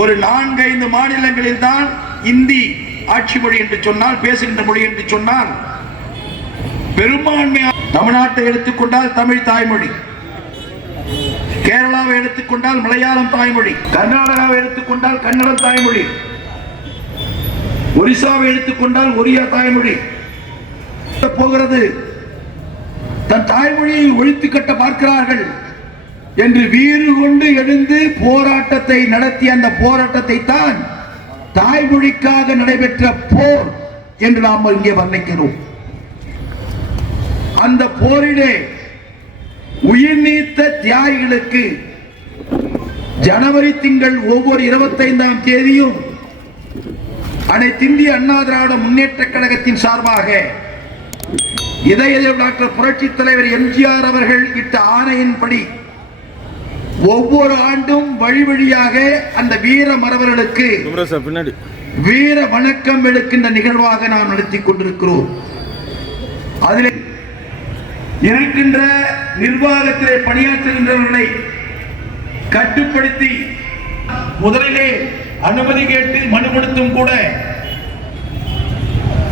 ஒரு 4-5 மாநிலங்களில் தான் இந்தி ஆட்சி மொழி என்று சொன்னால், பேசுகின்ற மொழி என்று சொன்னால், பெரும்பான்மையாக தமிழ்நாட்டை எடுத்துக்கொண்டால் தமிழ் தாய்மொழி, கேரளாவை எடுத்துக்கொண்டால் மலையாளம் தாய்மொழி, கர்நாடகாவை எடுத்துக்கொண்டால் கன்னடம் தாய்மொழி, ஒரிசாவை எடுத்துக்கொண்டால் ஒரியா தாய்மொழி போகிறது. தன் தாய்மொழியை ஒழித்து கட்ட பார்க்கிறார்கள் என்று வீறு கொண்டு எழுந்து போராட்டத்தை நடத்திய அந்த போராட்டத்தை தான் தாய்மொழிக்காக நடைபெற்ற போர் என்று நாம் இங்கே வர்ணிக்கிறோம். அந்த போரிலே உயிர் நீத்த தியாகிகளுக்கு ஜனவரி திங்கள் ஒவ்வொரு 25ஆம் தேதியும் அனைத்திந்திய அண்ணா திராவிட முன்னேற்ற கழகத்தின் சார்பாக இதய டாக்டர் புரட்சி தலைவர் எம்ஜிஆர் அவர்கள் இட்ட ஆணையின்படி ஒவ்வொரு ஆண்டும் வழி வழியாக அந்த வீர மறவர்களுக்கு வீர வணக்கம் எடுக்கின்ற நிகழ்வாக நாம் நடத்தி கொண்டிருக்கிறோம். அதில் இருக்கின்ற நிர்வாகத்திலே பணியாற்றுகின்றவர்களை கட்டுப்படுத்தி முதலிலே அனுமதி கேட்டு மனு கொடுத்தும் கூட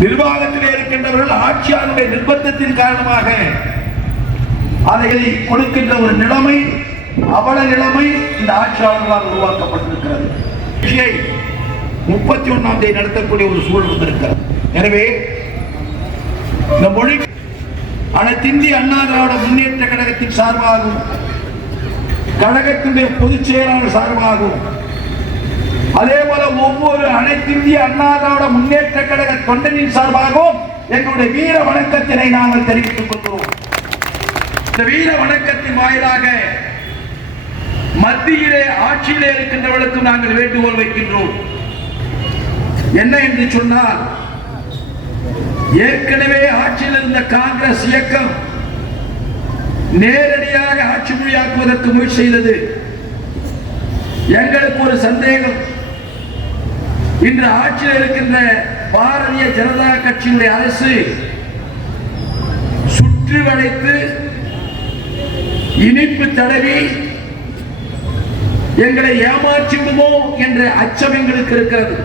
நிர்வாகத்திலே இருக்கின்றவர்கள் ஆட்சியாளருடைய நிர்பந்தத்தின் காரணமாக அதை கொடுக்கின்ற ஒரு நிலைமை, அவல நிலைமை இந்த ஆட்சியாளர்களால் உருவாக்கப்பட்டிருக்கிறது. 31ஆம் தேதி நடத்தக்கூடிய ஒரு சூழல் வந்திருக்கிறது. எனவே இந்த மொழி அனைத்திந்திய அண்ணா திராவிட முன்னேற்ற கழகத்தின் சார்பாகவும் கழகத்தினுடைய பொதுச் செயலாளர் சார்பாகவும் அதே போல ஒவ்வொரு அனைத்திந்திய அண்ணா திராவிட முன்னேற்ற கழக தொண்டனின் சார்பாகவும் எங்களுடைய வீர வணக்கத்தினை நாங்கள் தெரிவித்துக் கொள்கிறோம். இந்த வீர வணக்கத்தின் வாயிலாக மத்தியிலே ஆட்சியிலே இருக்கின்றவர்களுக்கு நாங்கள் வேண்டுகோள் வைக்கின்றோம். என்ன என்று சொன்னால், ஏற்கனவே ஆட்சியில் இருந்த காங்கிரஸ் இயக்கம் நேரடியாக ஆட்சி மொழியாக்குவதற்கு முயற்சி செய்தது. எங்களுக்கு ஒரு சந்தேகம், இன்று ஆட்சியில் இருக்கின்ற பாரதிய ஜனதா கட்சியினுடைய அரசு சுற்றி வளைத்து இனிப்பு தடவி எங்களை ஏமாற்றிவிடுமோ என்ற அச்சம் எங்களுக்கு இருக்கிறது.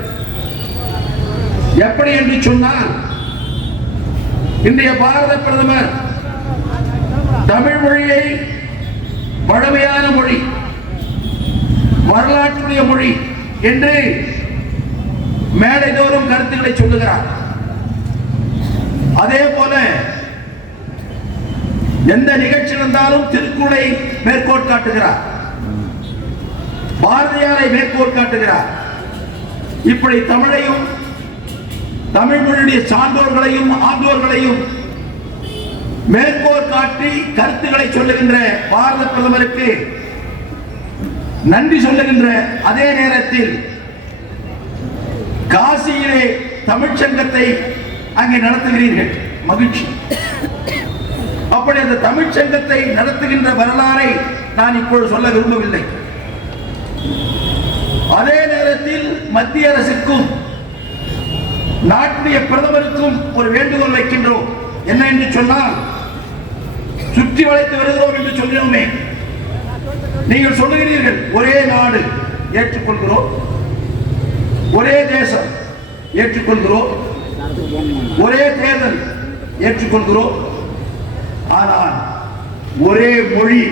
எப்படி என்று சொன்னால், இன்றைய பாரத பிரதமர் தமிழ் மொழியை பழமையான மொழி, வரலாற்றுடைய மொழி என்று மேடைதோறும் கருத்துக்களை சொல்லுகிறார். அதே போல எந்த நிகழ்ச்சி இருந்தாலும் திருக்குறளை மேற்கோள் காட்டுகிறார், பாரதியாரை மேற்கோள் காட்டுகிறார். இப்படி தமிழையும் தமிழ் மொழியுடைய சான்றோர்களையும் ஆண்டோர்களையும் மேற்கோள் காட்டி கருத்துக்களை சொல்லுகின்ற பாரத பிரதமருக்கு நன்றி சொல்லுகின்ற அதே நேரத்தில் காசியிலே தமிழ்ச்சங்கத்தை அங்கே நடத்துகிறீர்கள், மகிழ்ச்சி. அப்படி அந்த தமிழ்ச்சங்கத்தை நடத்துகின்ற வரலாறை நான் இப்போது சொல்ல விரும்பவில்லை. அதே நேரத்தில் மத்திய அரசுக்கும் நாட்டுடைய பிரதமருக்கும் ஒரு வேண்டுகோள் வைக்கின்றோம். என்ன என்று சொன்னால், சுற்றி வளைத்து வருகிறோம் என்று சொல்கிறோமே, நீங்கள் சொல்லுகிறீர்கள் ஒரே நாடு ஏற்றுக்கொள்கிறோம், ஒரே தேசம் ஏற்றுக்கொள்கிறோம், ஒரே தேர்தல் ஏற்றுக்கொள்கிறோம், ஆனால் ஒரே மொழி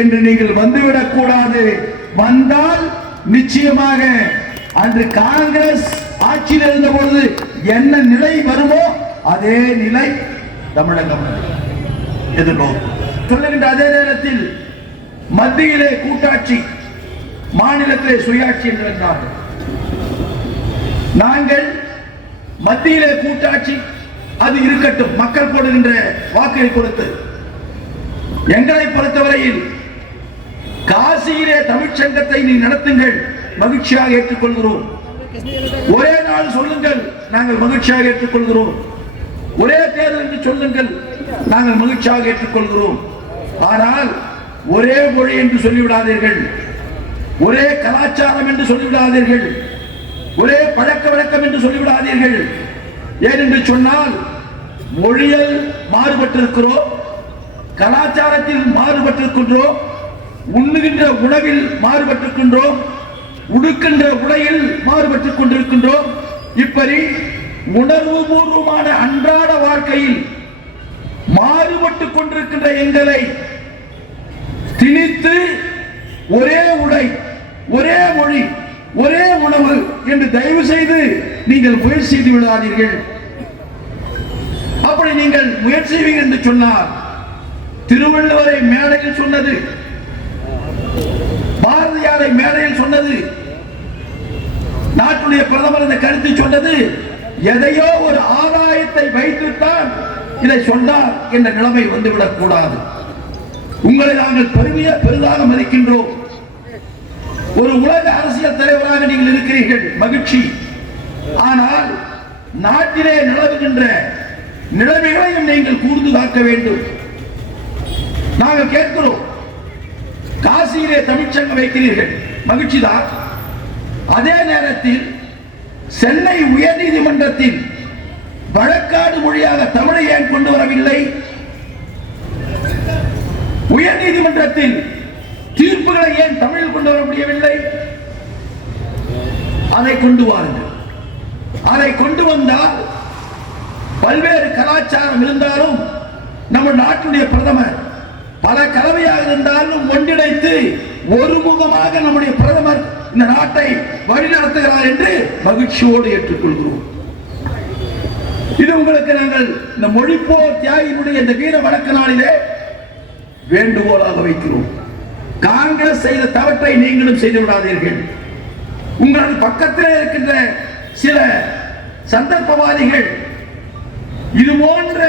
என்று நீங்கள் வந்துவிடக் கூடாது. வந்தால் நிச்சயமாக அன்று காங்கிரஸ் ஆட்சியில் இருந்த பொழுது என்ன நிலை வருமோ அதே நிலை தமிழகம் எதிர்நோக்கும் சொல்லுகின்ற அதே நேரத்தில் மத்தியிலே கூட்டாட்சி, மாநிலத்திலே சுயாட்சி என்று என்றார்கள். நாங்கள் மத்தியிலே கூட்டாட்சி அது இருக்கட்டும், மக்கள் போடுகின்ற வாக்கை கொடுத்து. எங்களை பொறுத்தவரையில் காசியிலே தமிழ்ச்சங்கத்தை நீ நடத்துங்கள், மகிழ்ச்சியாக ஏற்றுக்கொள்கிறோம். ஒரே நாள் சொல்லுங்கள், நாங்கள் மகிழ்ச்சியாக ஏற்றுக்கொள்கிறோம். ஒரே தேர்தல் என்று சொல்லுங்கள், நாங்கள் மகிழ்ச்சியாக ஏற்றுக்கொள்கிறோம். ஆனால் ஒரே மொழி என்று சொல்லிவிடாதீர்கள், ஒரே கலாச்சாரம் என்று சொல்லிவிடாதீர்கள், ஒரே பழக்க வழக்கம் என்று சொல்லிவிடாதீர்கள். ஏனென்று சொன்னால் மொழியில் மாறுபட்டிருக்கிறோம், கலாச்சாரத்தில் மாறுபட்டிருக்கின்றோம், உண்ணுகின்ற உணவில் மாறுபட்டிருக்கின்றோம், உடுக்கின்ற உடையில் மாறுபட்டுக் கொண்டிருக்கின்றோம். இப்படி உணர்வு பூர்வமான அன்றாட வாழ்க்கையில் மாறுபட்டுக் கொண்டிருக்கின்ற எங்களை திணித்து ஒரே உடை, ஒரே மொழி, ஒரே உணவு என்று தயவு செய்து நீங்கள் முயற்சி செய்து விடாதீர்கள். அப்படி நீங்கள் முயற்சி செய்வீர்கள் என்று சொன்னால் திருவள்ளுவரை மேடையில் சொன்னது, பாரதியாரை மேடையில் சொன்னது, நாட்டுடைய பிரதமர் இந்த கருத்து சொன்னது எதையோ ஒரு ஆதாயத்தை வைத்துத்தான் இதை சொன்னார் என்ற நிலைமை வந்துவிடக் கூடாது. உங்களை நாங்கள் பெரிதாக மதிக்கின்றோம். ஒரு உலக அரசியல் தலைவராக நீங்கள் இருக்கிறீர்கள், மகிழ்ச்சி. ஆனால் நாட்டிலே நிலவுகின்ற நிலைமைகளையும் நீங்கள் கூர்ந்து காக்க வேண்டும். நாங்கள் கேட்கிறோம், காசியிலே தமிழ்ச்சங்கம் வைக்கிறீர்கள், மகிழ்ச்சி தான். அதே நேரத்தில் சென்னை உயர்நீதிமன்றத்தில் வழக்காடு மொழியாக தமிழை ஏன் கொண்டு வரவில்லை? உயர்நீதிமன்றத்தில் தீர்ப்புகளை ஏன் தமிழில் கொண்டு வர முடியவில்லை? அதை கொண்டு வாருங்கள். அதை கொண்டு வந்தால் பல்வேறு கலாச்சாரம் இருந்தாலும் நம்ம நாட்டுடைய பிரதமர் பல கலவையாக இருந்தாலும் ஒன்றிணைத்து ஒருமுகமாக நம்முடைய பிரதமர் இந்த நாட்டை வழிநடத்துகிறார் என்று மகிழ்ச்சியோடு ஏற்றுக்கொள்கிறோம். இது உங்களுக்கு நாங்கள் இந்த மொழிப்போர் தியாகியினுடைய இந்த வீர வணக்க நாளிலே வேண்டுகோளாக வைக்கிறோம். காங்கிரஸ் செய்த தவற்றை நீங்களும் செய்து விடாதீர்கள். உங்களது பக்கத்திலே இருக்கின்ற சில சந்தர்ப்பவாதிகள் இது போன்ற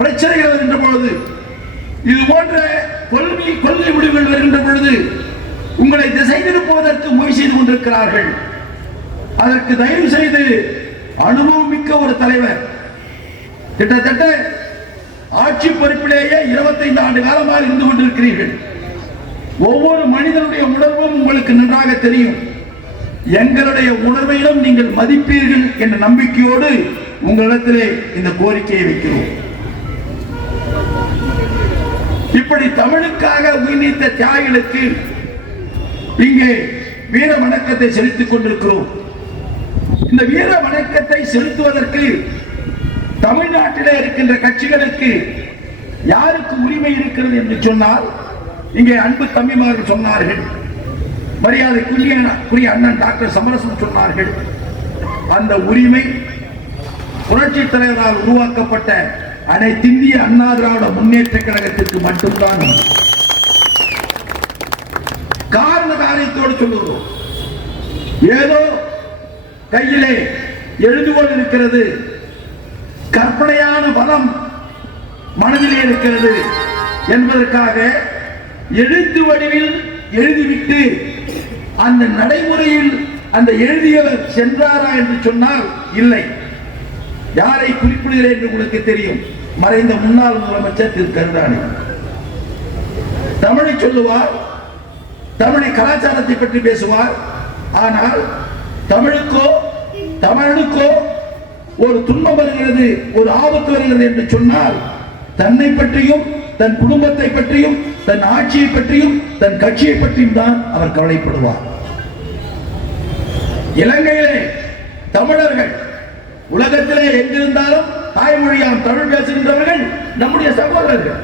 பிரச்சனைகள் வருகின்ற பொழுது, இது போன்ற கொள்கை முடிவுகள் வருகின்ற பொழுது உங்களை திசை திருப்புவதற்கு முயற்சி செய்து கொண்டிருக்கிறார்கள். அதற்கு தயவு செய்து அனுபவம் மிக்க ஒரு தலைவர், கிட்டத்தட்ட ஆட்சி பொறுப்பிலேயே 25 ஆண்டு காலமாக இருந்து கொண்டிருக்கிறீர்கள். ஒவ்வொரு மனிதனுடைய உணர்வும் உங்களுக்கு நன்றாக தெரியும். எங்களுடைய உணர்வையிலும் நீங்கள் மதிப்பீர்கள் என்ற நம்பிக்கையோடு உங்களிடத்திலே இந்த கோரிக்கையை வைக்கிறோம். இப்படி தமிழுக்காக உயிர்நீத்த தியாகிகளுக்கு இங்கே வீர வணக்கத்தை செலுத்திக் கொண்டிருக்கிறோம். இந்த வீர வணக்கத்தை செலுத்துவதற்கு தமிழ்நாட்டிலே இருக்கின்ற கட்சிகளுக்கு யாருக்கு உரிமை இருக்கிறது என்று சொன்னால், இங்கே அன்பு தம்பிமார்கள் சொன்னார்கள், மரியாதைக்குரிய அண்ணன் டாக்டர் சமரசன் சொன்னார்கள். அந்த உரிமை புரட்சித் தலைவரால் உருவாக்கப்பட்ட அனைத்திந்திய அண்ணா திராவிட முன்னேற்ற கழகத்திற்கு மட்டும்தான். காரண காரியத்தோடு சொல்லுகிறோம். ஏதோ கையிலே எழுதுகோள் இருக்கிறது, கற்பனையான பலம் மனதிலே இருக்கிறது என்பதற்காக எழுத்து வடிவில் எழுதிவிட்டு அந்த நடைமுறையில் அந்த எழுதியவர் சென்றாரா என்று சொன்னால் இல்லை. யாரை குறிப்பிடுகிறேன் என்று உங்களுக்கு தெரியும், மறைந்த முன்னாள் முதலமைச்சர் திரு கருணாநிதி. தமிழை சொல்லுவார், தமிழை கலாச்சாரத்தை பற்றி பேசுவார். ஆனால் தமிழுக்கோ ஒரு துன்பம் வருகிறது, ஒரு ஆபத்து வருகிறது என்று சொன்னால் தன்னை பற்றியும் தன் குடும்பத்தை பற்றியும் தன் ஆட்சியை பற்றியும் தன் கட்சியை பற்றியும் தான் அவர் கவலைப்படுவார். இலங்கையிலே தமிழர்கள் உலகத்திலே எங்கிருந்தாலும் தாய்மொழியாம் தமிழ் பேசுகின்றவர்கள் நம்முடைய சகோதரர்கள்,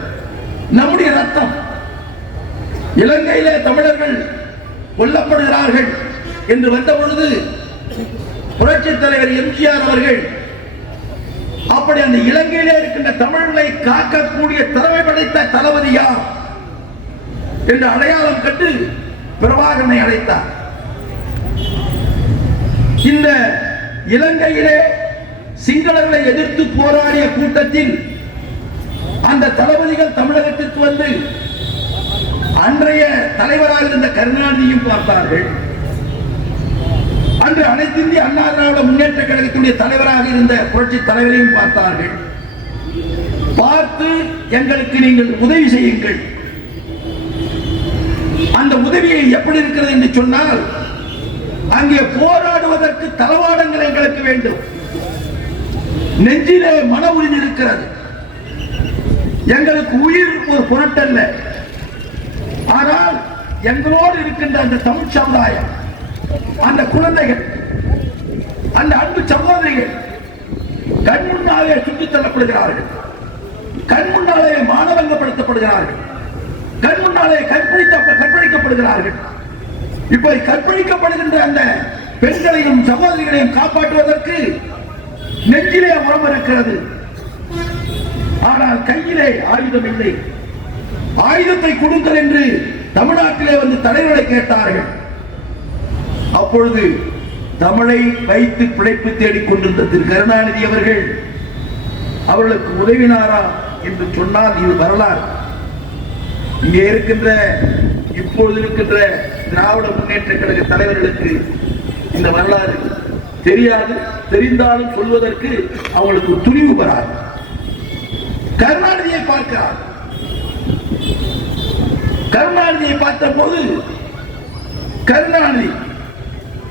நம்முடைய ரத்தம். இலங்கையிலே தமிழர்கள் கொல்லப்படுகிறார்கள் என்று வந்த பொழுது புரட்சித் தலைவர் எம்ஜிஆர் அவர்கள் அப்படி அந்த இலங்கையிலே இருக்கின்ற தமிழர்களை காக்கக்கூடிய திறமை படைத்த தளபதியா என்று அடையாளம் கண்டு பிரபாகரனை அழைத்தார். இந்த இலங்கையிலே சிங்களர்களை எதிர்த்து போராடிய கூட்டத்தில் அந்த தளபதிகள் தமிழகத்திற்கு வந்து அன்றைய தலைவராக இருந்த கருணாநிதியும் பார்த்தார்கள். அன்று அனைத்திந்திய அண்ணா திராவிட முன்னேற்ற கழகத்துடைய தலைவராக இருந்த புரட்சி தலைவரையும் பார்த்தார்கள். பார்த்து எங்களுக்கு நீங்கள் உதவி செய்யுங்கள். அந்த உதவியை எப்படி இருக்கிறது என்று சொன்னால், அங்கே போராடுவதற்கு தளவாடங்கள் எங்களுக்கு வேண்டும். நெஞ்சிலே மன உறுதி இருக்கிறது. எங்களுக்கு உயிர் ஒரு பொருட்டல்ல. ஆனால் எங்களோடு இருக்கின்ற அந்த தமிழ் சமுதாயம், அந்த குழந்தைகள், அந்த அன்பு சகோதரிகள் கண் முன்னாலே சுற்றித் தள்ளப்படுகிறார்கள், கண் முன்னாலே மானவங்கப்படுத்தப்படுகிறார்கள், கண் முன்னாலே கற்பழிக்கப்படுகிறார்கள். இப்ப கற்பழிக்கப்படுகின்ற அந்த பெண்களையும் சகோதரிகளையும் காப்பாற்றுவதற்கு நெஞ்சிலே உரம் இருக்கிறது, ஆனால் கையிலே ஆயுதம் இல்லை. ஆயுதத்தை கொடுங்கள் என்று தமிழ்நாட்டிலே வந்து தலைவர்களை கேட்டார்கள். அப்பொழுது தமிழை வைத்து பிழைப்பு தேடிக் கொண்டிருந்த திரு கருணாநிதி அவர்கள் அவர்களுக்கு உதவினாரா என்று சொன்னால் இது வரலாறு. இங்கே இருக்கின்ற இப்பொழுது இருக்கின்ற திராவிட முன்னேற்ற கழக தலைவர்களுக்கு இந்த வரலாறு தெரியாது. தெரிந்தாலும் சொல்வதற்கு அவங்களுக்கு துணிவு வராது. கருணாநிதியை பார்க்கிறார். கருணாநிதியை பார்த்த போது கருணாநிதி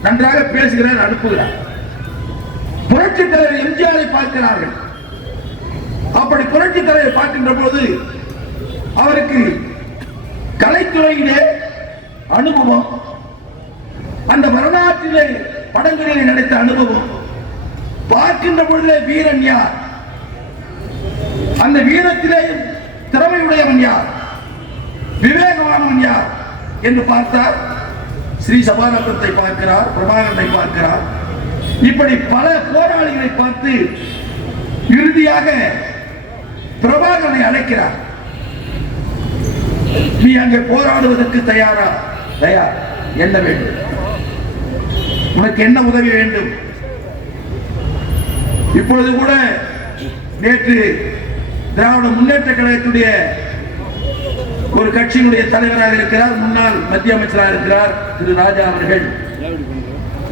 நன்றாக பேசுகிறார், அனுப்புகிறார். புரட்சித் தலைவர் எம்ஜிஆரை பார்க்கிறார்கள். அப்படி புரட்சித் தலைவரை பார்க்கின்ற போது அவருக்கு கலைத்துறையிலே அனுபவம், அந்த வரலாற்றிலே படங்களிலே நடித்த அனுபவம், பார்க்கின்ற பொழுதே வீரன் யார், அந்த வீரத்திலே திறமையுடையவன் யார், விவேகமானவன் யார் என்று பார்த்தார். ஸ்ரீ சபாரத்னத்தை பார்க்கிறார், பிரபாகரனை பார்க்கிறார். இப்படி பல போராளிகளை பார்த்து இறுதியாக பிரபாகரனை அழைக்கிறார். நீ அங்கே போராடுவதற்கு தயாரா? தயார். என்ன வேண்டும்? உனக்கு என்ன உதவி வேண்டும்? இப்பொழுது கூட நேற்று திராவிட முன்னேற்ற கழகத்துடைய ஒரு கட்சியினுடைய தலைவராக இருக்கிறார், முன்னாள் மத்திய அமைச்சராக இருக்கிறார் திரு ராஜா அவர்கள்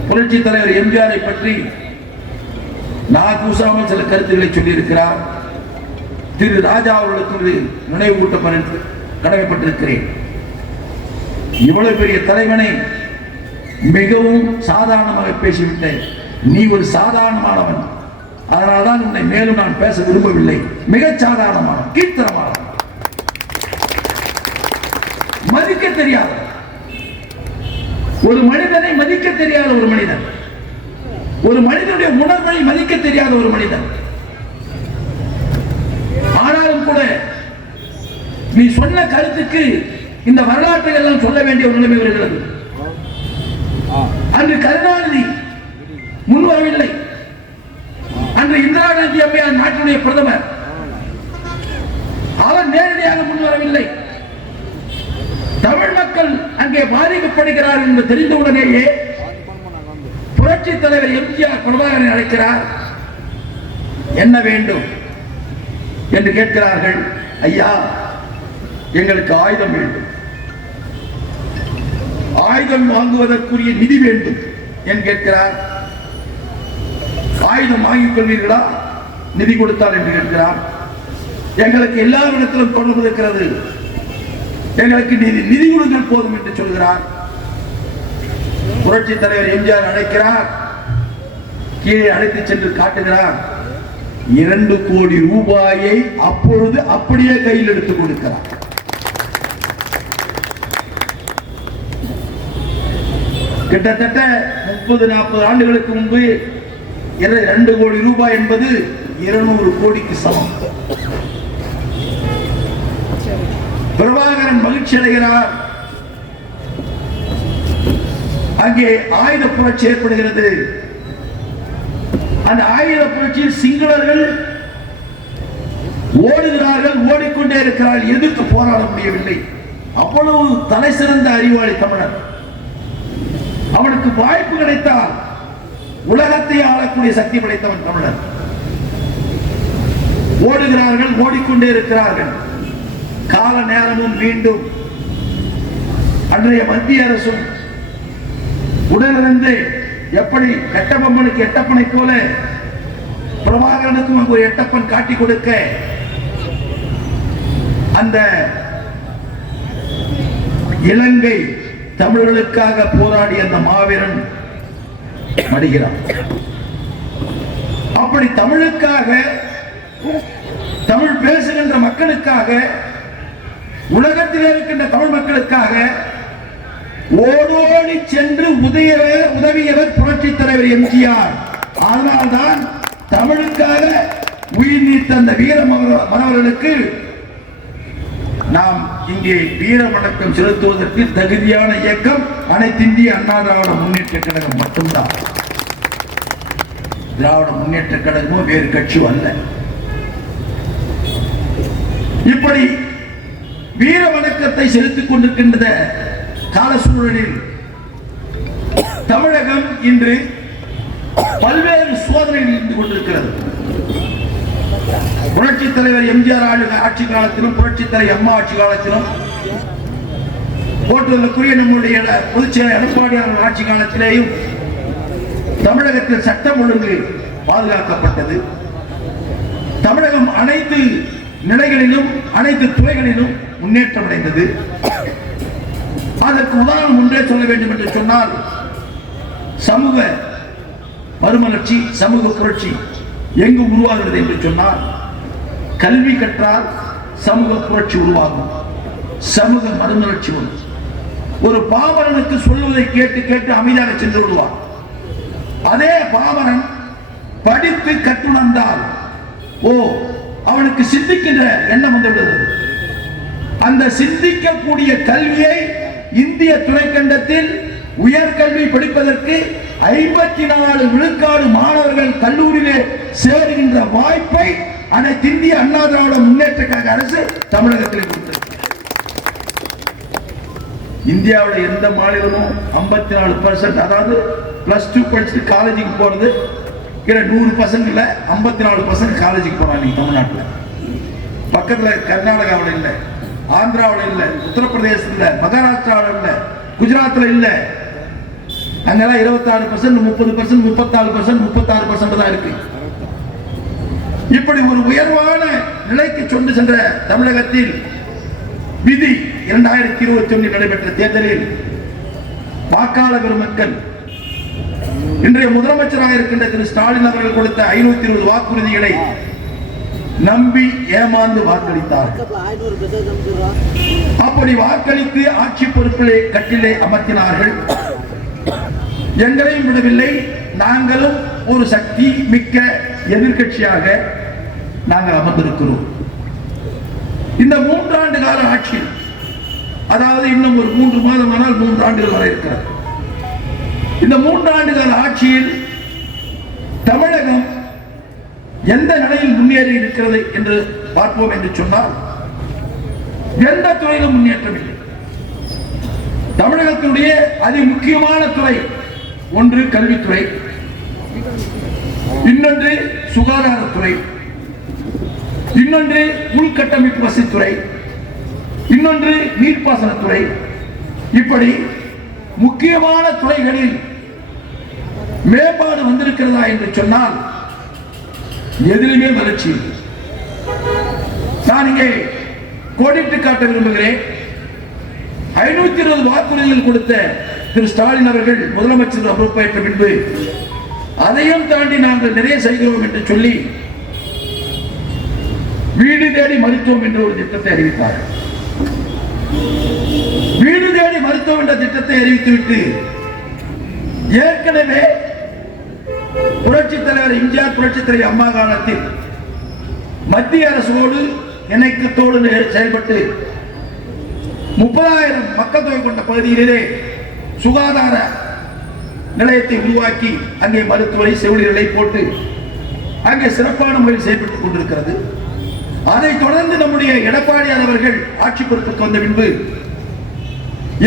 புரட்சி தலைவர் எம்ஜிஆரை பற்றி நான் கூசாமல் சில கருத்துக்களை சொல்லியிருக்கிறார். திரு ராஜா அவர்களுக்கு நினைவு கூட்ட கடமைப்பட்டிருக்கிறேன். இவ்வளவு பெரிய தலைவனை மிகவும் சாதாரணமாக பேசிவிட்டேன். நீ ஒரு சாதாரணமானவன், அதனால்தான் உன்னை மேலும் நான் பேச விரும்பவில்லை. மிகச் சாதாரணமான கீர்த்தனமான, மதிக்க தெரியாத ஒரு மனிதனை மதிக்க தெரியாத ஒரு மனிதன், ஒரு மனிதனுடைய உணர்வை மதிக்க தெரியாத ஒரு மனிதன். ஆனாலும் கூட நீ சொன்ன கருத்துக்கு இந்த வரலாற்றை எல்லாம் சொல்ல வேண்டிய ஒரு நிலைமை வருகிறது. அன்று கருணாநிதி முன்வரவில்லை. அன்று இந்திரா காந்தி அம்மையார் நாட்டினுடைய பிரதமர், அவர் நேரடியாக முன்வரவில்லை. தமிழ் மக்கள் அங்கே பாதிக்கப்படுகிறார்கள் என்று தெரிந்தவுடனேயே புரட்சி தலைவர் எம்ஜிஆர் பிரபாகரனை அழைக்கிறார். என்ன வேண்டும் என்று கேட்கிறார்கள். ஐயா, எங்களுக்கு ஆயுதம் வேண்டும், ஆயுதம் வாங்குவதற்குரிய நிதி வேண்டும் என்று கேட்கிறார். ஆயுதம் வாங்கிக் கொள்வீர்களா நிதி கொடுத்தால் என்று கேட்கிறார். எங்களுக்கு எல்லா இடத்திலும் தொடர்பு இருக்கிறது, எங்களுக்கு நிதி கொடுங்கள் போதும் என்று சொல்கிறார். புரட்சி தலைவர் எம்ஜிஆர் அழைக்கிறார், கீழே அழைத்து சென்று காட்டுகிறார். 2 கோடி ரூபாயை அப்பொழுது அப்படியே கையில் எடுத்துக் கொடுக்கிறார். கிட்டத்தட்ட 30-40 ஆண்டுகளுக்கு முன்பு 2 கோடி ரூபாய் என்பது 200 கோடிக்கு சமம். பிரபாகரன் மகிழ்ச்சி அடைகிறார். அங்கே ஆயுத புரட்சி ஏற்படுகிறது. அந்த ஆயுத புரட்சியில் சிங்களர்கள் ஓடுகிறார்கள், ஓடிக்கொண்டே இருக்கிறார்கள், எதிர்த்து போராட முடியவில்லை. அவ்வளவு தலை சிறந்த அறிவாளி தமிழர். அவனுக்கு வாய்ப்பு கிடைத்தால் உலகத்தை ஆளக்கூடிய சக்தி படைத்தவன் தமிழர். ஓடுகிறார்கள், ஓடிக்கொண்டே இருக்கிறார்கள். கால நேரமும் மீண்டும் அன்றைய மத்திய அரசும் உடனிருந்து எப்படி கட்டபொம்மனுக்கு எட்டப்பனை போல பிரபாகரனுக்கும் ஒரு எட்டப்பன் காட்டி கொடுக்க அந்த இலங்கை தமிழர்களுக்காக போராடி அந்த மாவீரன் மடிகிறான். அப்படி தமிழுக்காக, தமிழ் பேசுகின்ற மக்களுக்காக, உலகத்தில் இருக்கின்ற தமிழ் மக்களுக்காக ஓடோடி சென்று உதவியவர் புரட்சித் தலைவர் எம்ஜிஆர். அதனால்தான் தமிழுக்காக உயிர் நீத்த அந்த வீர மறவர்களுக்கு நாம் இங்கே வீர வணக்கம் செலுத்துவதற்கு தகுதியான இயக்கம் அனைத்து இந்திய அண்ணா திராவிட முன்னேற்ற கழகம் மட்டும்தான். திராவிட முன்னேற்ற கழகமோ வேறு கட்சியும் அல்ல. இப்படி வீர வணக்கத்தை செலுத்திக் கொண்டிருக்கின்ற கால சூழலில் தமிழகம் இன்று பல்வேறு சோதனைகள் இருந்து கொண்டிருக்கிறது. புரட்சித் தலைவர் எம்ஜிஆர் ஆட்சி காலத்திலும் புரட்சித் தலைவர் அம்மா ஆட்சி காலத்திலும் போற்றுதலுக்குரிய நம்முடைய பொதுச்செயலர் எடப்பாடியார் ஆட்சி காலத்திலேயும் தமிழகத்தில் சட்டம் ஒழுங்கு பாதுகாக்கப்பட்டது. தமிழகம் அனைத்து நிலைகளிலும் அனைத்து துறைகளிலும் முன்னேற்றம் அடைந்தது. அதற்கு உதாரணம் ஒன்றே சொல்ல வேண்டும் என்று சொன்னால் சமூக மறுமலர்ச்சி, சமூக புரட்சி எங்கு உருவாகிறது என்று சொன்னால் கல்வி கற்றால் சமூக புரட்சி உருவாகும், சமூக மறுமலர்ச்சி வரும். ஒரு பாமரனுக்கு சொல்வதை கேட்டு கேட்டு அமைதியாக சென்று விடுவார். அதே பாமரன் படித்து கற்றுணர்ந்தால் அவனுக்கு சிந்திக்கின்ற எண்ணம் வந்துவிடுகிறது. அந்த சிந்திக்கக்கூடிய கல்வியை இந்திய துணைக்கண்டத்தில் உயர்கல்வி படிப்பதற்கு 54 விழுக்காடு மாணவர்கள் கல்லூரியிலே சேருகின்ற வாய்ப்பை அனைத்து இந்திய அண்ணா திராவிட முன்னேற்ற கழக அரசு தமிழகத்தில் கொடுத்தது. இந்தியாவில் எந்த மாநிலமும் 54%, அதாவது +2 படிச்சுட்டு காலேஜுக்கு போறது 100 பசங்கள்ல 54% காலேஜுக்கு போறாங்க தமிழ்நாட்டில். பக்கத்துல கர்நாடகாவில் இல்லை, ஆந்திராவில் இல்லை, உத்தரப்பிரதேசத்தில் இல்லை, மகாராஷ்டிராவில் இல்லை, குஜராத்தில் இல்லை. அங்கெல்லாம் 26%, 30%, 34%, 36% தான் இருக்கு. இப்படி ஒரு உயர்வான நிலைக்கு கொண்டு சென்ற தமிழகத்தில் விதி 2021 நடைபெற்ற தேர்தலில் வாக்காளர் பெருமக்கள் இன்றைய முதலமைச்சராக இருக்கின்ற திரு ஸ்டாலின் அவர்கள் கொடுத்த 520 வாக்குறுதிகளை நம்பி ஏமாந்து வாக்களித்தார்கள். அப்படி வாக்களித்து ஆட்சி பொறுப்பிலே கட்டிலே அமர்த்தினார்கள். எங்களையும் விடவில்லை. நாங்களும் ஒரு சக்தி மிக்க எதிர்கட்சியாக நாங்கள் அமர்ந்திருக்கிறோம். இந்த 3 ஆண்டு கால ஆட்சி, அதாவது இன்னும் ஒரு 3 மாதம் ஆனால் 3 ஆண்டுகள் வரை இருக்கிறது. இந்த 3 ஆண்டு கால ஆட்சியில் தமிழகம் எந்த நிலையில் முன்னேறி இருக்கிறது என்று பார்ப்போம் என்று சொன்னால் எந்த துறையிலும் முன்னேற்றம் இல்லை. தமிழகத்தினுடைய அதி முக்கியமான துறை ஒன்று கல்வித்துறை, இன்னொன்று சுகாதாரத்துறை, இன்னொன்று உள்கட்டமைப்பு வசதித்துறை, இன்னொன்று நீர்ப்பாசனத்துறை. இப்படி முக்கியமான துறைகளில் மேம்பாடு வந்திருக்கிறதா என்று சொன்னால் எதிலுமே வளர்ச்சி. நான் இங்கே கோடிட்டு காட்ட விரும்புகிறேன். 520 வாக்குறுதிகள் கொடுத்த திரு ஸ்டாலின் அவர்கள் முதலமைச்சர் பொறுப்பேற்ற பின்பு அதையும் தாண்டி நாங்கள் நிறைய செய்கிறோம் என்று சொல்லி வீடு தேடி மருத்துவம் என்ற ஒரு திட்டத்தை அறிவித்தார்கள். வீடு தேடி மருத்துவம் என்ற திட்டத்தை அறிவித்துவிட்டு ஏற்கனவே புரட்சித் தலைவர் எம்ஜிஆர், புரட்சித் தலைவர் அம்மா காலத்தில் மத்திய அரசோடு இணக்கத்தோடு செயல்பட்டு 30,000 மக்கள் தொகை கொண்ட பகுதிகளிலே சுகாதார நிலையத்தை உருவாக்கி அங்கே மருத்துவரை செவிலியர்களை போட்டு அங்கே சிறப்பான முறையில் செயல்பட்டுக் கொண்டிருக்கிறது. அதை தொடர்ந்து நம்முடைய எடப்பாடியார் அவர்கள் ஆட்சி பொறுப்புக்கு வந்த பின்பு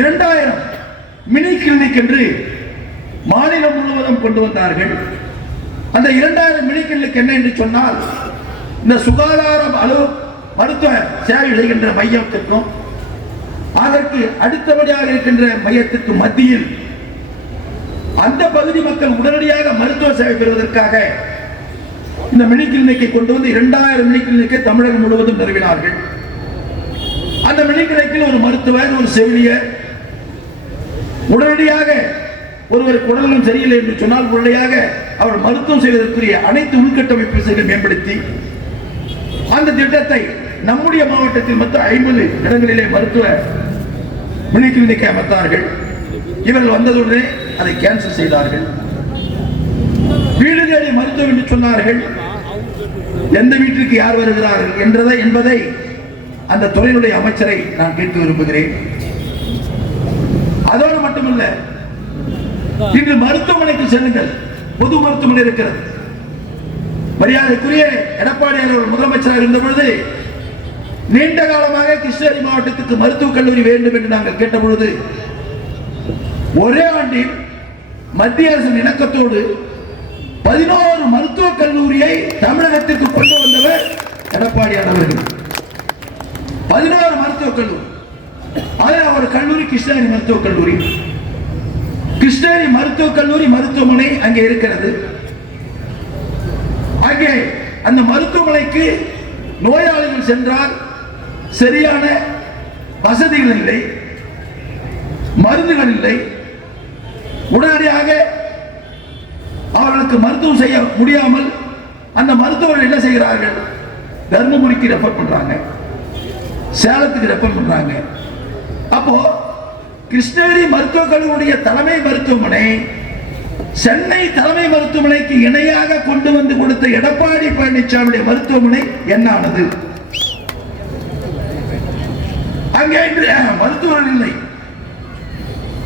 2000 மினி கிளினிக் என்று மாநிலம் முழுவதும் கொண்டு வந்தார்கள். அந்த 2000 மினி கிளினிக் என்ன என்று சொன்னால் இந்த சுகாதார மருத்துவ சேவை செய்கின்ற மையத்திற்கும் அதற்கு அடுத்தபடியாக இருக்கின்ற மையத்திற்கு மத்தியில் அந்த பகுதி மக்கள் உடனடியாக மருத்துவ சேவை பெறுவதற்காக இந்த மினி கிளினிக்கை கொண்டு வந்து 2000 மினி கிளினிக்கை தமிழகம் முழுவதும் நிறுவினார்கள். அந்த மினி கிளினிக்கில் ஒரு மருத்துவர், ஒரு செவிலியர் உடனடியாக ஒருவருக்கு உடல்நலம் சரியில்லை என்று சொன்னால் உடனடியாக அவர் மருத்துவம் செய்வதற்குரிய அனைத்து உள்கட்டமைப்பு வசதிகளை மேம்படுத்தி அந்த திட்டத்தை நம்முடைய மாவட்டத்தில் மொத்தம் 50 இடங்களிலே மருத்துவ மினி கிளினிக்கை அமைத்தார்கள். இவர்கள் வந்ததுடனே அதை கேன்சல் செய்தார்கள். வீடு தேடி மருத்துவம் என்று சொன்னார்கள். எந்த வீட்டிற்கு யார் வருகிறார்கள் என்பதை அந்த துறையினுடைய அமைச்சரை நான் கேட்க விரும்புகிறேன். அதோடு மட்டுமல்ல, இன்று மருத்துவமனைக்கு செல்லுங்கள். பொது மருத்துவமனை இருக்கிறது. மரியாதைக்குரிய எடப்பாடியார் அவர்கள் முதலமைச்சராக இருந்த பொழுது நீண்ட காலமாக கிருஷ்ணகிரி மாவட்டத்துக்கு மருத்துவக் கல்லூரி வேண்டும் என்று நாங்கள் கேட்ட பொழுது ஒரே ஆண்டில் மத்திய அரசின் இணக்கத்தோடு 11 மருத்துவக் கல்லூரியை தமிழகத்திற்கு கொண்டு வந்தவர் எடப்பாடியார் அவர்கள். 11 மருத்துவக் கல்லூரி. அதில் ஒரு கல்லூரி கிருஷ்ணகிரி மருத்துவக் கல்லூரி. கிருஷ்ணகிரி மருத்துவக் கல்லூரி மருத்துவமனை அங்கே இருக்கிறது. அங்கே அந்த மருத்துவமனைக்கு நோயாளிகள் சென்றால் சரியான வசதிகள் இல்லை, மருந்துகள் இல்லை. உடனடியாக அவர்களுக்கு மருத்துவம் செய்ய முடியாமல் அந்த மருத்துவர்கள் என்ன செய்கிறார்கள்? தர்மபுரிக்கு ரெஃபர் பண்றாங்க, சேலத்துக்கு ரெஃபர் பண்றாங்க. அப்போ கிருஷ்ணகிரி மருத்துவக் கல்லூரியுடைய தலைமை மருத்துவமனை சென்னை தலைமை மருத்துவமனைக்கு இணையாக கொண்டு வந்து கொடுத்த எடப்பாடி பழனிசாமியுடைய மருத்துவமனை என்னானது? அங்கே மருத்துவர்கள் இல்லை,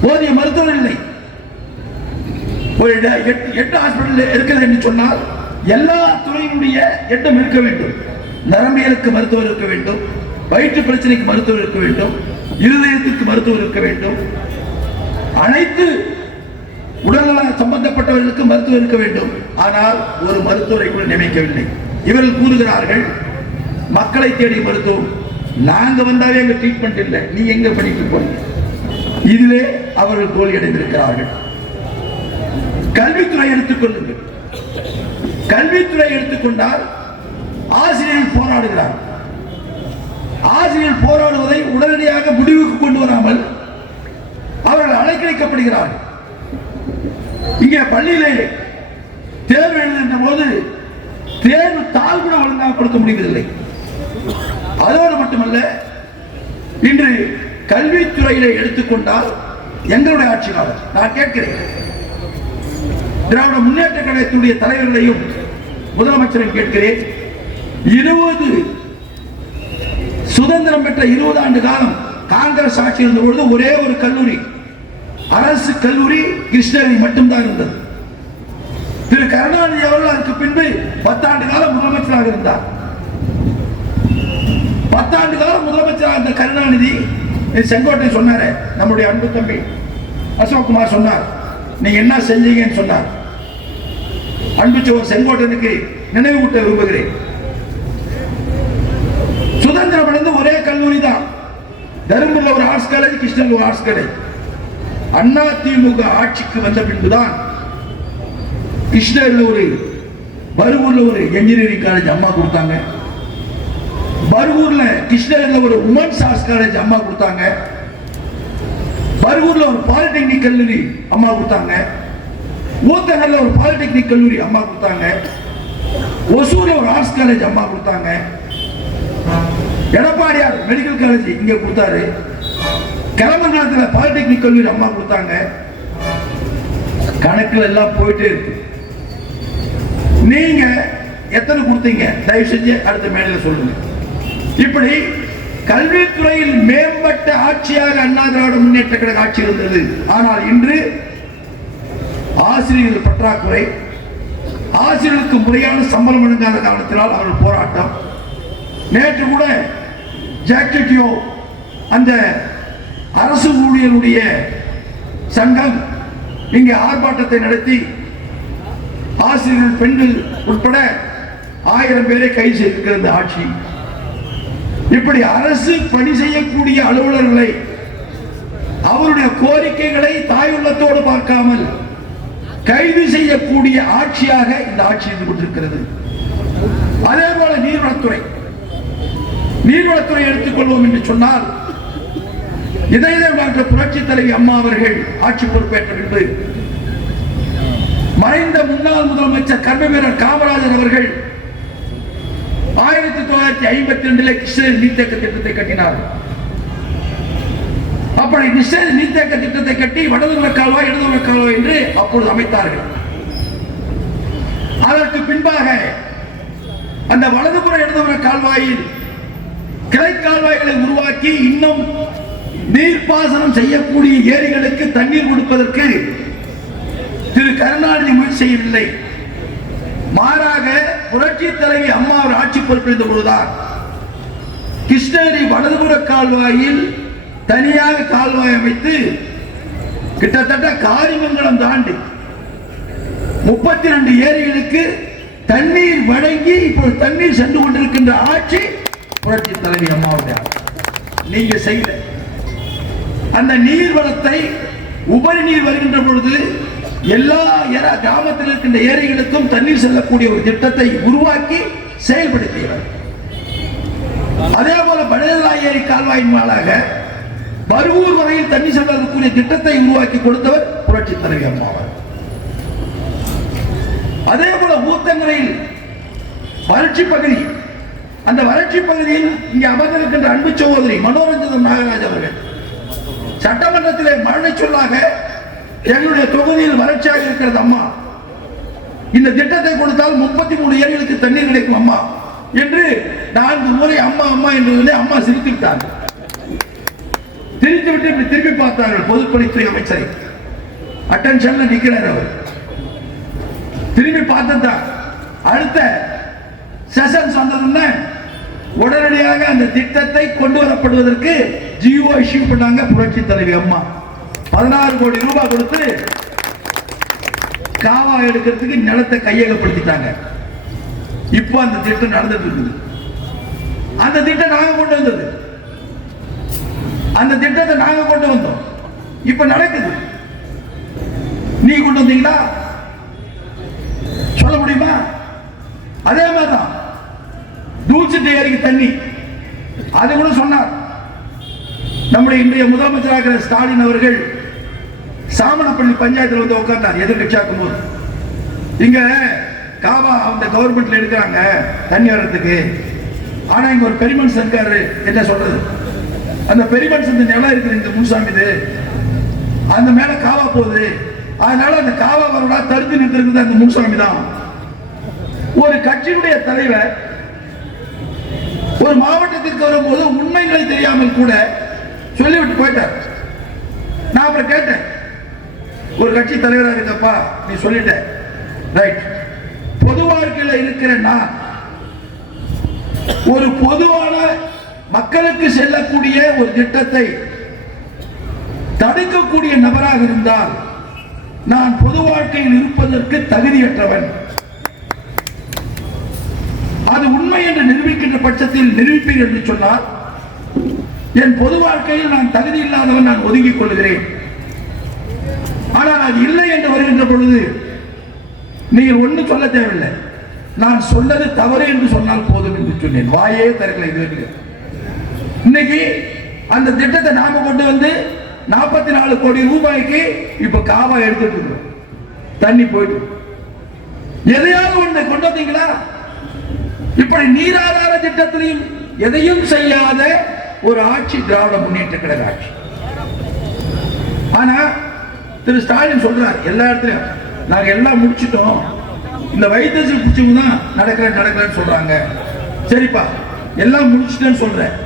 போதிய மருத்துவர்கள் இல்லை. ஒரு 8 ஹாஸ்பிட்டல் இருக்கிறது என்று சொன்னால் எல்லா துறையினுடைய எட்டம் இருக்க வேண்டும். நரம்பியலுக்கு மருத்துவர் இருக்க வேண்டும், வயிற்று பிரச்சனைக்கு மருத்துவர் இருக்க வேண்டும், இருதயத்திற்கு மருத்துவர் இருக்க வேண்டும், அனைத்து உடல்நல சம்பந்தப்பட்டவர்களுக்கு மருத்துவர் இருக்க வேண்டும். ஆனால் ஒரு மருத்துவரை கூட நியமிக்கவில்லை. இவர்கள் கூறுகிறார்கள் மக்களை தேடி மருத்துவம், நாங்க வந்தாவே எங்க ட்ரீட்மெண்ட் இல்லை, நீ எங்க படிக்க போறீங்க? இதிலே அவர்கள் தோல்வி அடைந்திருக்கிறார்கள். கல்வித்துறை எடுத்துக்கொள்ளுங்கள். கல்வித்துறை எடுத்துக்கொண்டால் ஆசிரியர்கள் போராடுகிறார். ஆசிரியர் போராடுவதை உடனடியாக முடிவுக்கு கொண்டு வராமல் அவர்கள் அலைக்கழிக்கப்படுகிறார்கள். இங்கே பள்ளியிலே தேர்வு எழுதுகின்ற போது தேர்வு தாள் கூட ஒழுங்காக கொடுக்க முடிவதில்லை. அதோடு மட்டுமல்ல, இன்று கல்வித்துறையிலே எடுத்துக்கொண்டால் எங்களுடைய ஆட்சி காலம் நான் கேட்கிறேன், திராவிட முன்னேற்ற கழகத்துடைய தலைவர்களையும் முதலமைச்சரையும் கேட்கிறேன். 20 சுதந்திரம் பெற்ற 20 ஆண்டு காலம் காங்கிரஸ் ஆட்சி இருந்த பொழுது ஒரே ஒரு கல்லூரி, அரசு கல்லூரி கிருஷ்ணகிரி மட்டும்தான் இருந்தது. திரு கருணாநிதி அவர்கள் அதற்கு பின்பு 10 ஆண்டு காலம் முதலமைச்சராக இருந்தார். 10 ஆண்டு காலம் முதலமைச்சராக இருந்த கருணாநிதி செங்கோட்டை சொன்னாரு, நம்முடைய அன்பு தம்பி அசோக்குமார் சொன்னார், நீங்க என்ன செஞ்சீங்கன்னு சொன்னார். அன்பு சோர் செங்கோட்டனுக்கு நினைவு கூட்ட விரும்புகிறேன். சுதந்திரம் அடைந்து ஒரே கல்லூரி தான். தருமபுரியில் ஒரு ஆர்ட்ஸ் காலேஜ், கிருஷ்ணகிரி ஒரு ஆர்ட்ஸ் காலேஜ். அண்ணா திமுக ஆட்சிக்கு வந்த பின்புதான் கிருஷ்ணகிரியில் ஒரு, பருவூர்ல ஒரு என்ஜினியரிங் காலேஜ் அம்மா கொடுத்தாங்க. பருவூர்ல கிருஷ்ணகிரியில் ஒரு உமன்ஸ் ஆர்ட்ஸ் காலேஜ் அம்மா கொடுத்தாங்க. பருவூர்ல ஒரு பாலிடெக்னிக் கல்லூரி அம்மா கொடுத்தாங்க. ஊத்தங்கல்ல ஒரு பாலிடெக்னிக் கல்லூரி அம்மா கொடுத்தாங்க. ஒசூர்ல ஒரு ஆர்ட்ஸ் காலேஜ் அம்மா கொடுத்தாங்க. எடப்பாடியார் மெடிக்கல் காலேஜ் இங்க கொடுத்தாரு. கிளம்புல பாலிடெக்னிக் கல்லூரி அம்மா கொடுத்தாங்க. கணக்குல எல்லாம் போயிட்டே இருக்கு. நீங்க எத்தனை கொடுத்தீங்க? தயவு செஞ்சு அடுத்த மேடையில சொல்லுங்க. இப்படி கல்வித்துறையில் மேம்பட்ட ஆட்சியாக அண்ணா திராவிட முன்னேற்ற கழக ஆட்சி இருந்தது. ஆனால் இன்று ஆசிரியர்கள் பற்றாக்குறை, ஆசிரியர்களுக்கு முறையான சம்பளம் வழங்காத காரணத்தினால் அவர்கள் போராட்டம். நேற்று கூட ஜாக்டியோ அந்த அரசு ஊழியருடைய சங்கம் இங்கே ஆர்ப்பாட்டத்தை நடத்தி ஆசிரியர்கள் பெண்கள் உட்பட 1000 பேரை கைது செய்திருக்கிறது ஆட்சி. இப்படி அரசு பணி செய்யக்கூடிய அலுவலர்களை அவருடைய கோரிக்கைகளை தாயுள்ளத்தோடு பார்க்காமல் கைது செய்யக்கூடிய ஆட்சியாக இந்த ஆட்சி இருந்து கொண்டிருக்கிறது. அதே போல நீர்வளத்துறை எடுத்துக்கொள்வோம் என்று சொன்னால், இதய டாக்டர் புரட்சி தலைவி அம்மா அவர்கள் ஆட்சி பொறுப்பேற்ற பின்பு மறைந்த முன்னாள் முதலமைச்சர் கர்ம வீரர் காமராஜர் அவர்கள் 1952 கிருஷ்ணகிரி நீர்த்தேக்க திட்டத்தை கட்டினார். அப்படி கிருஷ்ணகிரி நீர்த்தேக்க திட்டத்தை கட்டி வடதுபுற கால்வாய் இடதுபுற கால்வாய் என்று அப்பொழுது அமைத்தார்கள். அதற்கு பின்பாக அந்த வலதுபுற இடதுபுற கால்வாயில் கிளை கால்வாய்களை உருவாக்கி இன்னும் நீர்ப்பாசனம் செய்யக்கூடிய ஏரிகளுக்கு தண்ணீர் கொடுப்பதற்கு திரு கருணாநிதி முயற்சி செய்யவில்லை. மாறாக புரட்சி தலைவி அம்மா அவர் ஆட்சி பொறுப்பிருந்த பொழுதுதான் கிருஷ்ணகிரி வலதுபுற கால்வாயில் தனியாக கால்வாய் அமைத்து கிட்டத்தட்ட காரிமங்கலம் தாண்டி 32 ஏரிகளுக்கு தண்ணீர் வழங்கி இப்போது தண்ணீர் சென்று கொண்டிருக்கின்ற ஆட்சி புரட்சி தலைவி அம்மாவுடைய. நீங்க செய்யல. அந்த நீர்வளத்தை உபரி நீர் வருகின்ற பொழுது எல்லா கிராமத்தில் இருக்கின்ற ஏரிகளுக்கும் தண்ணீர் செல்லக்கூடிய ஒரு திட்டத்தை உருவாக்கி செயல்படுத்தியவர். அதே போல பனேலா ஏரி கால்வாயின் மேலாக பருவூர் வரையில் தண்ணீர் செல்லக்கூடிய திட்டத்தை உருவாக்கி கொடுத்தவர் புரட்சி தலைவி அம்மாவர். அதே போல ஊத்தங்கரையில் வறட்சி பகுதி, அந்த வறட்சி பகுதியில் இங்கே அமர்ந்திருக்கின்ற அன்பு சகோதரி மனோரஞ்சன் நாகராஜ் அவர்கள் சட்டமன்றத்தில் மரண சொல்லாக எங்களுடைய தொகுதியில் வறட்சியாக இருக்கிறது அம்மா, இந்த திட்டத்தை கொடுத்தால் 33 ஏரிகளுக்கு தண்ணீர் கிடைக்கும் அம்மா என்று 4 முறை அம்மா அம்மா என்று அம்மா சிரித்து விட்டார்கள். சிரித்துவிட்டு இப்படி திரும்பி பார்த்தார்கள் பொதுப்பணித்துறை அமைச்சரை. அட்டென்ஷன்ல நிற்கிறார் அவர். திரும்பி பார்த்தா அடுத்த செஷன் சொன்னதுன்னு உடனடியாக அந்த திட்டத்தை கொண்டு வரப்படுவதற்கு ஜியோ இஷ்யூ பண்ணாங்க புரட்சி தலைவி அம்மா. 16 கோடி ரூபாய் கொடுத்து காவா எடுக்கிறதுக்கு நிலத்தை கையகப்படுத்திட்டாங்க. இப்போ அந்த திட்டம் நடந்துட்டு இருக்குது. அந்த திட்டம் நாங்க கொண்டு வந்தது. அந்த திட்டத்தை நாங்க கொண்டு வந்தோம். இப்ப நடக்குது. நீ கொண்டு வந்தீங்களா? சொல்ல முடியுமா? அதே மாதிரிதான் தூச்சிட்டு ஏரிக்கு தண்ணி, அது கூட சொன்னார் நம்முடைய இன்றைய முதலமைச்சராக ஸ்டாலின் அவர்கள். சாமனப்பள்ளி பஞ்சாயத்தில் வந்து உட்கார்ந்தார் எதிர்கட்சியாக்கும் போது. இங்க காவா அந்த கவர்மெண்ட்ல எடுக்கிறாங்க தண்ணி வர்றதுக்கு, ஆனா இங்க ஒரு பெரிமன்ஸ் இருக்காரு என்ன சொல்றது, அந்த பெரிமன்ஸ் இந்த நிலம் இருக்குது இந்த முன்சாமி இது, அந்த மேல காவா போகுது, அதனால அந்த காவா வரடா தடுத்து நிறுத்திருக்கிறது அந்த முன்சாமி தான். ஒரு கட்சியினுடைய தலைவர் ஒரு மாவட்டத்திற்கு வரும்போது உண்மைகளை தெரியாமல் கூட சொல்லிவிட்டு போயிட்டார். நான் அப்புறம் கேட்டேன், ஒரு கட்சி தலைவராக இருக்கப்பா நீ சொல்லிட்ட ரைட், பொது வாழ்க்கையில் இருக்கிற நான் ஒரு பொதுவான மக்களுக்கு செல்லக்கூடிய ஒரு திட்டத்தை தடுக்கக்கூடிய நபராக இருந்தால் நான் பொது வாழ்க்கையில் இருப்பதற்கு தகுதியற்றவன். அது உண்மை என்று நிரூபிக்கின்ற பட்சத்தில் நிரூபிப்பேன் என்று சொன்னால் என் பொது வாழ்க்கையில் நான் தகுதி இல்லாதவன், நான் ஒதுங்கிக் கொள்கிறேன். ஆனால் அது இல்லை என்று வருகின்ற பொழுது நீங்கள் ஒண்ணு சொல்ல தேவையில்லை, நான் சொன்னது தவறு என்று சொன்னால் போதும் என்று சொன்னேன். வாயே தரல. இது இன்னைக்கு அந்த திட்டத்தை நாம கொண்டு வந்து 44 கோடி ரூபாய்க்கு இப்ப காவா எடுத்துட்டு இருக்கோம். தண்ணி போயிட்டு எதையாவது ஒண்ணு கொண்டு வந்தீங்களா? இப்படி நீராதார திட்டத்திலையும் எதையும் செய்யாத ஒரு ஆட்சி திராவிட முன்னேற்ற கழக ஆட்சி. ஆனா திரு ஸ்டாலின் சொல்றார் எல்லா இடத்துலயும் நாங்க எல்லாம் முடிச்சிட்டோம், இந்த வைத்தியர்கள் பிடிச்சவங்க தான் நடக்கிறேன்னு சொல்றாங்க. சரிப்பா எல்லாம் முடிச்சிட்டேன்னு சொல்றேன்,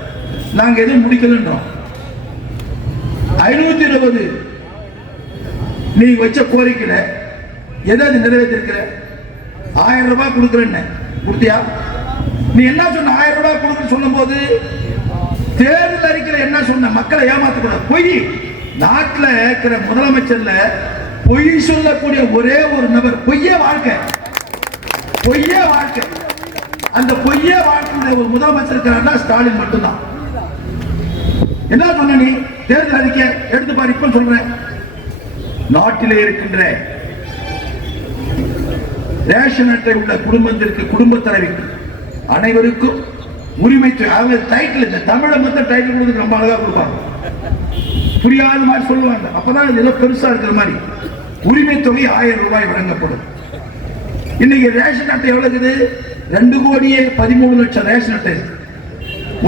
நாங்க எதுவும் முடிக்கலன்றோம். 520 நீ வச்ச கோரிக்கையில எதாவது நிறைவேற்றிருக்கிற? 1000 ரூபாய் கொடுக்குறேன்னு கொடுத்தியா? நீ என்ன சொன்ன? 1000 ரூபாய் கொடுக்குன்னு சொல்லும் போது தேர்தல் அறிக்கையில் என்ன சொன்ன? மக்களை ஏமாத்தக்கூடாது. பொய். நாட்டில் இருக்கிற முதலமைச்சர்ல பொய் சொல்லக்கூடிய ஒரே ஒரு நபர், பொய்யே வாழ்க்கை, பொய்யே வாழ்க்கை, அந்த பொய்யே வாழ்க்கை ஒரு முதலமைச்சர் இருக்கிறார்னா ஸ்டாலின் மட்டும்தான். என்ன சொன்ன நீ? தேர்தல் அறிக்கை எடுத்து பாரு. இப்ப சொல்றேன், நாட்டிலே இருக்கின்ற ரேஷன் அட்டை உள்ள குடும்பத்திற்கு, குடும்ப தலைவிக்கு அனைவருக்கும் உரிமை டைட்டில், இந்த தமிழை மொத்தம் டைட்டில் கொடுத்து ரொம்ப அழகா கொடுப்பாங்க, புரியாத மாதிரி சொல்லுவாங்க. அப்பதான் இதெல்லாம் பெருசா இருக்கிற மாதிரி. உரிமை தொகை 1000 ரூபாய் வழங்கப்படும். இன்னைக்கு ரேஷன் அட்டை எவ்வளவு இருக்குது? 2 கோடியே 13 லட்சம் ரேஷன் அட்டை.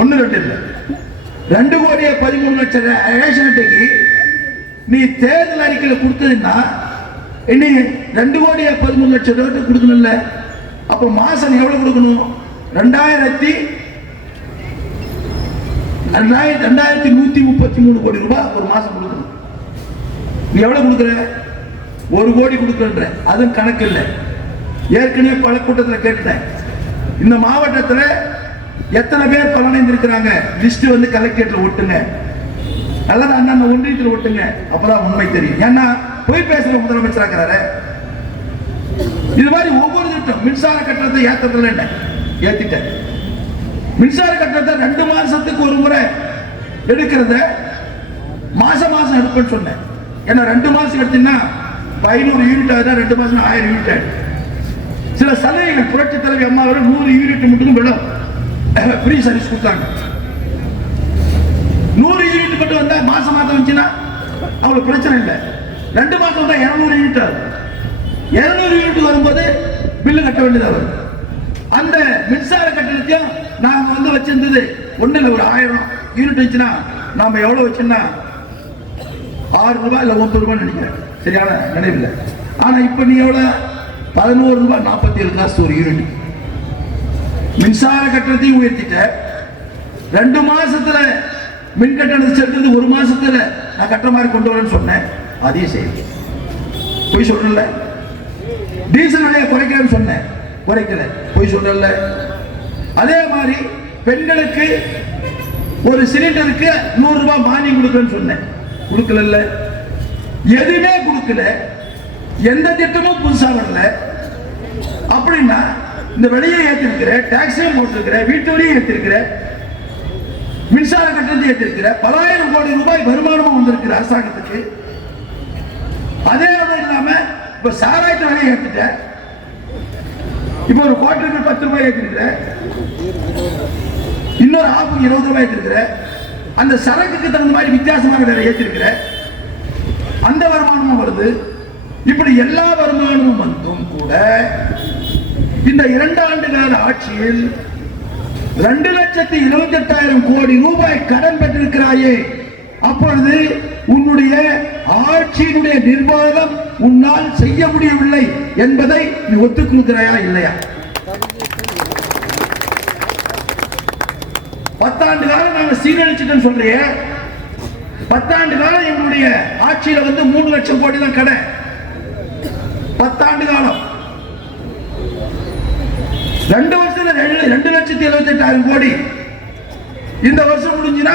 1 2 இல்லை, 2,13,00,000 ரேஷன் அட்டைக்கு நீ தேர்தல் அறிக்கையில் கொடுத்ததுன்னா இனி 2,13,00,000 ரூபாய் கொடுக்கணும்ல. அப்ப மாசம் எவ்வளவு கொடுக்கணும்? 2,133 கோடி ரூபாய் ஒரு மாசம் கொடுக்கணும். நீ எவ்வளவு கொடுக்குற? 1 கோடி கொடுக்குற. அதுவும் கணக்கு இல்லை. ஏற்கனவே பல கூட்டத்தில் கேட்டேன், இந்த மாவட்டத்தில் எத்தனை பேர் பலனடைந்திருக்கிறாங்க லிஸ்ட் வந்து கலெக்டரேட்ல ஒட்டுங்க, அல்லது அண்ணன் ஒன்றியத்தில் ஒட்டுங்க, அப்பதான் உண்மை தெரியும். ஏன்னா போய் பேசுற முதலமைச்சரா இருக்கிறாரு. இது மாதிரி ஒவ்வொரு திட்டம், மின்சார கட்டணத்தை ஏற்றதில்லை, ஏத்திட்டேன். மின்சார கட்டணத்தை 2 மாசத்துக்கு ஒரு முறை எடுக்கிறத மாசம் மாசம் எடுப்பேன்னு சொன்னேன். ஏன்னா 2 மாசம் எடுத்தீங்கன்னா 500 யூனிட் ஆகுதா, 2 மாசம் 1000 யூனிட் ஆயிடும். சில சலுகைகள் புரட்சி தலைவி அம்மா 100 யூனிட் மட்டும் விடும் ஃப்ரீ சர்வீஸ் கொடுத்தாங்க. 100 யூனிட் மட்டும் வந்தா மாசம் மாசம் வந்துச்சுன்னா அவங்களுக்கு பிரச்சனை இல்லை. 2 மாசம் வந்தா 200 யூனிட் ஆகும். 200 யூனிட் வரும்போது பில்லு கட்ட வேண்டியதாக வரும். அந்த மின்சார கட்டணத்தையும் நாங்க வந்து வச்சிருந்தது ஒண்ணு இல்லை, ஒரு 1000 யூனிட் வச்சுன்னா நாம எவ்வளவு வச்சோம்னா 6 ரூபாய் இல்ல 9 ரூபாய் நினைக்கிறேன், சரியான நினைவில். ஆனா இப்ப நீ எவ்வளவு? 11 ரூபாய் 47 காசு ஒரு யூனிட். மின்சார கட்டணத்தையும் உயர்த்திட்ட. 2 மாசத்துல மின் கட்டணத்தை சேர்த்தது 1 மாசத்துல நான் கட்டுற மாதிரி கொண்டு வரேன்னு சொன்னேன், அதையும் செய்ய போய் சொல்லல. டீசல் விலையை குறைக்கிறேன்னு சொன்னேன், குறைக்கல, போய் சொல்லல. அதே மாதிரி பெண்களுக்கு ஒரு சிலிண்டருக்கு 100 ரூபாய் மானியம் கொடுக்கறேன்னு சொன்னேன், கொடுக்கல. எதுவுமே கொடுக்கல. எந்த திட்டமும் புதுசா வரல. அப்படின்னா இந்த விலையை ஏற்றிருக்கிற, டாக்ஸையும் போட்டிருக்கிற, வீட்டு வரியை ஏற்றிருக்கிற, மின்சார கட்டணத்தை ஏற்றிருக்கிற, 10,000 கோடி ரூபாய் வருமானமும் வந்திருக்கிற அரசாங்கத்துக்கு. அதே இல்லாம இப்ப சாராயத்து விலையை ஏற்றிட்ட. இப்ப ஒரு குவார்டருக்கு 10 ரூபாய் ஏற்றிருக்கிற, இன்னொரு ஆப்புக்கு 20 ரூபாய் ஏற்றிருக்கிற, அந்த சரக்குக்கு தகுந்த மாதிரி வித்தியாசமான விலை ஏற்றிருக்கிற, அந்த வருமானமும் வருது. இப்படி எல்லா வருமானமும் வந்தும் கூட இந்த 2 ஆண்டு கால ஆட்சியில் 2,28,000 கோடி ரூபாய் கடன் பெற்றிருக்கிறாயே. அப்பொழுது உன்னுடைய ஆட்சியினுடைய நிர்வாகம் உன்னால் செய்ய முடியவில்லை என்பதை நீ ஒத்துக்கொள்கிறாயா இல்லையா? 10 ஆண்டு காலம் நாங்க சீரழிச்சிட்டோம் சொல்றியே. 10 ஆண்டு காலம் எங்களுடைய ஆட்சியில வந்து 3 லட்சம் கோடி தான் கடன். 10 ஆண்டு காலம் 2 வருஷத்துல 2,78,000 கோடி. இந்த வருஷம் முடிஞ்சுனா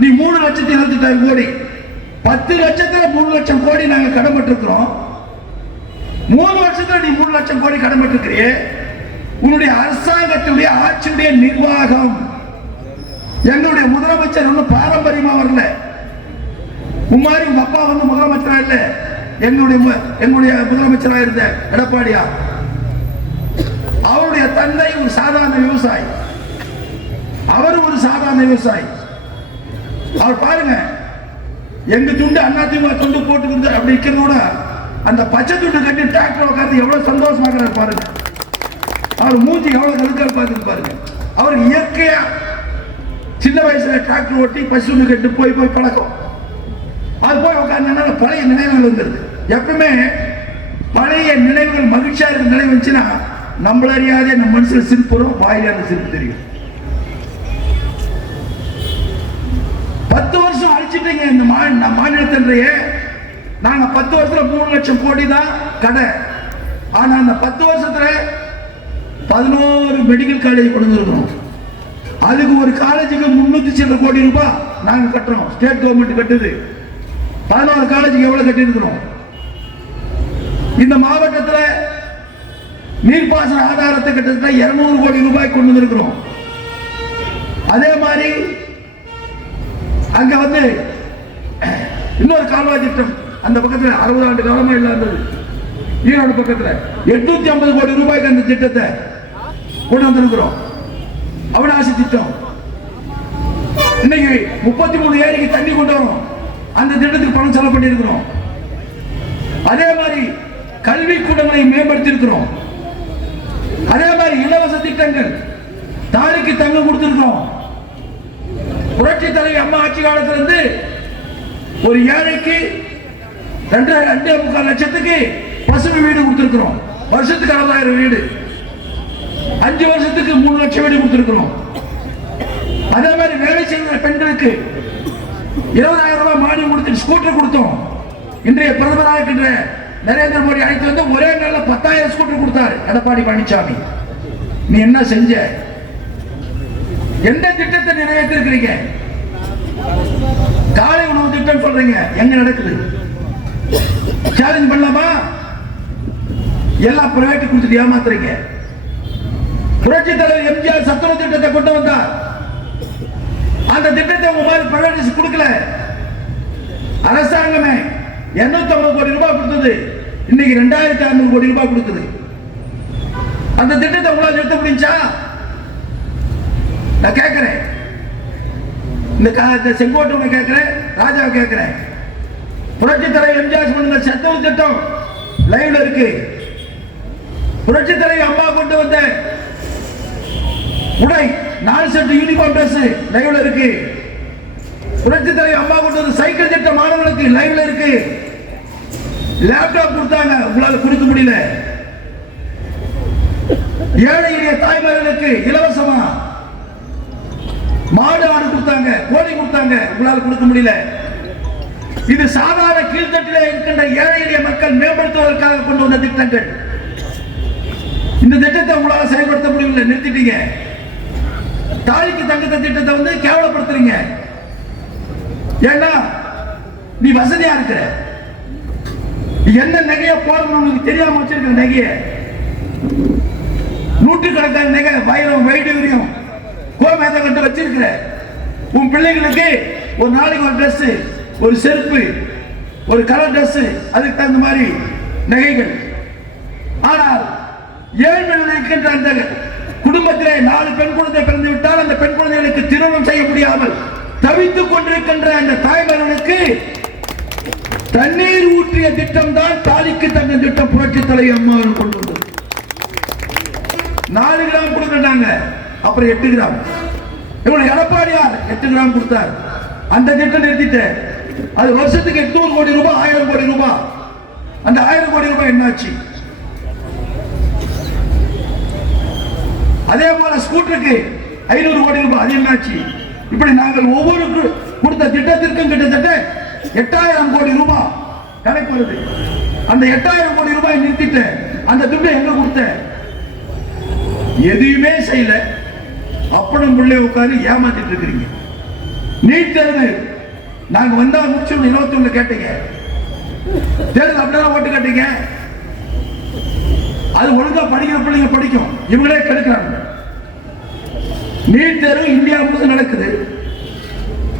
நீ 3,78,000 கோடி. 10 லட்சத்துல 3 லட்சம் கோடி நாங்க கடன் பட்டிருக்கிறோம். 3 வருஷத்துல நீ 3 லட்சம் கோடி கடன் பட்டிருக்கிறியே. உன்னுடைய அரசாங்கத்துடைய ஆட்சியுடைய நிர்வாகம், எங்களுடைய முதலமைச்சர் ஒன்னும் பாரம்பரியமா வரல. உமாரி உங்க அப்பா வந்து முதலமைச்சரா இல்ல, எங்களுடைய முதலமைச்சரா இருந்த எடப்பாடியா, அவருடைய தந்தை ஒரு சாதாரண விவசாயி, அவர் ஒரு சாதாரண விவசாயி. அவர் பாருங்க, எங்க துண்டு அதிமுக துண்டு போட்டு அப்படி இருக்கிறதோட அந்த பச்சை துண்டு கட்டி டிராக்டர் உட்காந்து எவ்வளவு சந்தோஷமாக பாருங்க. அவர் மூஞ்சி எவ்வளவு கருக்கால் பார்த்து பாருங்க. அவர் இயற்கையா சின்ன வயசுல டிராக்டர் ஓட்டி பச்சை துண்டு கட்டு போய் பழக்கம். அது போய் உட்காந்து பழைய நினைவுகள் வந்துருது. எப்பவுமே பழைய நினைவுகள் மகிழ்ச்சியா இருக்கிற நினைவு வந்துச்சுன்னா நம்மள அறியாதே நம்ம மனசுல சிரிப்பு வரும், வாயில அந்த சிரிப்பு தெரியும். 10 வருஷம் அழிச்சிட்டீங்க இந்த மாநிலத்திலேயே. நாங்க 10 வருஷத்துல 3 லட்சம் கோடி தான் கடன். ஆனா அந்த 10 வருஷத்துல 11 மெடிக்கல் காலேஜ் கொண்டு வந்துருக்கோம். அதுக்கு ஒரு காலேஜுக்கு 300 சில கோடி ரூபாய் நாங்க கட்டுறோம். ஸ்டேட் கவர்மெண்ட் கட்டுது. 11 காலேஜுக்கு எவ்வளவு கட்டி இருக்கிறோம். இந்த மாவட்டத்தில் நீர்ப்பாசன ஆதாரத்தை கிட்டத்தட்ட 200 கோடி ரூபாய் கொண்டு வந்திருக்கிறோம். அதே மாதிரி அங்க வந்து இன்னொரு கால்வாய் திட்டம் அந்த பக்கத்தில் 60 ஆண்டு காலமா இல்லாதது. ஈரோடு பக்கத்தில் 850 கோடி ரூபாய்க்கு அந்த திட்டத்தை கொண்டு வந்திருக்கிறோம். அவிநாசி திட்டம். இன்னைக்கு 33 ஏரிக்கு தண்ணி கொண்டு வரும். அந்த திட்டத்துக்கு பணம் செலவு பண்ணி இருக்கிறோம். அதே மாதிரி கல்வி கூடங்களை மேம்படுத்தி இருக்கிறோம். அதே மாதிரி இலவச திட்டங்கள், தாலிக்கு தங்கம் கொடுத்திருக்கிறோம். புரட்சி தலைவி அம்மா ஆட்சி காலத்திலிருந்து ஒரு ஏழைக்கு 2.25 லட்சத்துக்கு பசுமை வீடு கொடுத்திருக்கிறோம். வருஷத்துக்கு 60,000 வீடு, 5 வருஷத்துக்கு 3 லட்சம் வீடு கொடுத்திருக்கிறோம். அதே மாதிரி வேலை செய்கிற பெண்களுக்கு 20,000 ரூபாய் மானியம் கொடுத்து ஸ்கூட்டர் கொடுத்தோம். இன்றைய பிரதமராக இருக்கின்ற நரேந்திர மோடி அழைத்து வந்து ஒரே நாளில் 10,000 ஸ்கூட்டர் கொடுத்தார் எடப்பாடி பழனிசாமி. நீ என்ன செஞ்ச? எந்த திட்டத்தை நிறைவேற்றிருக்கிறீங்க? காலை உணவு திட்டம் சொல்றீங்க, எங்க நடக்குது? சேலஞ்ச் பண்ணலாமா? எல்லாம் பிரைவேட் கொடுத்துட்டு ஏமாத்துறீங்க. புரட்சி தலைவர் எம்ஜிஆர் சத்துணவு திட்டத்தை கொண்டு வந்தார். அந்த திட்டத்தை உங்க மாதிரி பிரைவேட் கொடுக்கல. அரசாங்கமே 850 கோடி ரூபாய் கொடுத்தது, இன்னைக்கு 2,600 கோடி ரூபாய் கொடுக்குது. அந்த திட்டத்தை உங்களால் நிறுத்த முடிஞ்சா? நான் கேட்கிறேன், இந்த செங்கோட்டை கேட்கிறேன், ராஜாவை கேட்கிறேன். புரட்சி தலைவர் எம்ஜிஆர் கொண்டு வந்த சத்துணவு திட்டம் லைவ்ல இருக்கு. புரட்சி தலைவர் அம்மா கொண்டு வந்த உடை 4 செட் யூனிஃபார்ம் டிரஸ் லைவ்ல இருக்கு. புரட்சி தலைவர் அம்மா கொண்டு வந்த சைக்கிள் திட்டம் மாணவர்களுக்கு லைவ்ல இருக்கு. லேப்டாப் கொடுத்தாங்க, உங்களால் கொடுக்க முடியல. ஏழை எளிய தாய்மார்களுக்கு இலவசமா மாடு ஆடு கொடுத்தாங்க, கோழி கொடுத்தாங்க, உங்களால் கொடுக்க முடியல. இது சாதாரண கீழ்த்தட்டில் இருக்கின்ற ஏழை எளிய மக்கள் மேம்படுத்துவதற்காக கொண்டு வந்த திட்டங்கள். இந்த திட்டத்தை உங்களால் செயல்படுத்த முடியல, நிறுத்திட்டீங்க. தாலிக்கு தங்கத்த திட்டத்தை வந்து கேவலப்படுத்துறீங்க. ஏன்னா நீ வசதியா இருக்கிற, என்ன நகைய போடணும் தெரியாம வச்சிருக்கிற நகைய, நூற்றுக்கணக்கான நகை, வைரம் வைடூரியம் கோமேத கட்டு வச்சிருக்கிற. உன் பிள்ளைகளுக்கு ஒரு நாளைக்கு ஒரு ட்ரெஸ், ஒரு செருப்பு, ஒரு கலர் ட்ரெஸ், அதுக்கு தகுந்த மாதிரி நகைகள். ஆனால் ஏழ்மையில் இருக்கின்ற அந்த குடும்பத்திலே 4 பெண் குழந்தை பிறந்து விட்டால் அந்த பெண் குழந்தைகளுக்கு திருமணம் செய்ய முடியாமல் தவித்துக் கொண்டிருக்கின்ற அந்த தாய்மார்களுக்கு தண்ணீர் ஊற்றிய திட்டம் தான் தாலிக்கு தங்க திட்டம். புரட்சி தலைவி அம்மாவில் கொண்டு வந்தது. 4 கிராம் கொடுக்கிறாங்க, அப்புறம் 8 கிராம். இவங்க எடப்பாடியார் 8 கிராம் கொடுத்தார். அந்த திட்டம் நிறுத்திட்டு அது வருஷத்துக்கு 800 கோடி ரூபாய், 1000 கோடி ரூபாய். அந்த 1000 கோடி ரூபாய் என்னாச்சு? அதே போல ஸ்கூட்டருக்கு 500 கோடி ரூபாய், அது என்னாச்சு? இப்படி நாங்கள் ஒவ்வொரு கொடுத்த திட்டத்திற்கும் கிட்டத்தட்ட 8,000 கோடி ரூபாய் கணக்கு வருது. அந்த 8,000 கோடி ரூபாய் நிறுத்திட்டு அந்த துட்டை எங்க கொடுத்த? எதுவுமே செய்யல. அப்படம் பிள்ளை உட்காந்து ஏமாத்திட்டு இருக்கிறீங்க. நீட் தேர்வு நாங்க வந்தா முடிச்சு 21 கேட்டீங்க, தேர்தல் அப்படியே ஓட்டு கேட்டீங்க. அது ஒழுங்கா படிக்கிற பிள்ளைங்க படிக்கும், இவங்களே கெடுக்கிறாங்க. நீட் தேர்வு இந்தியா முழுவதும் நடக்குது.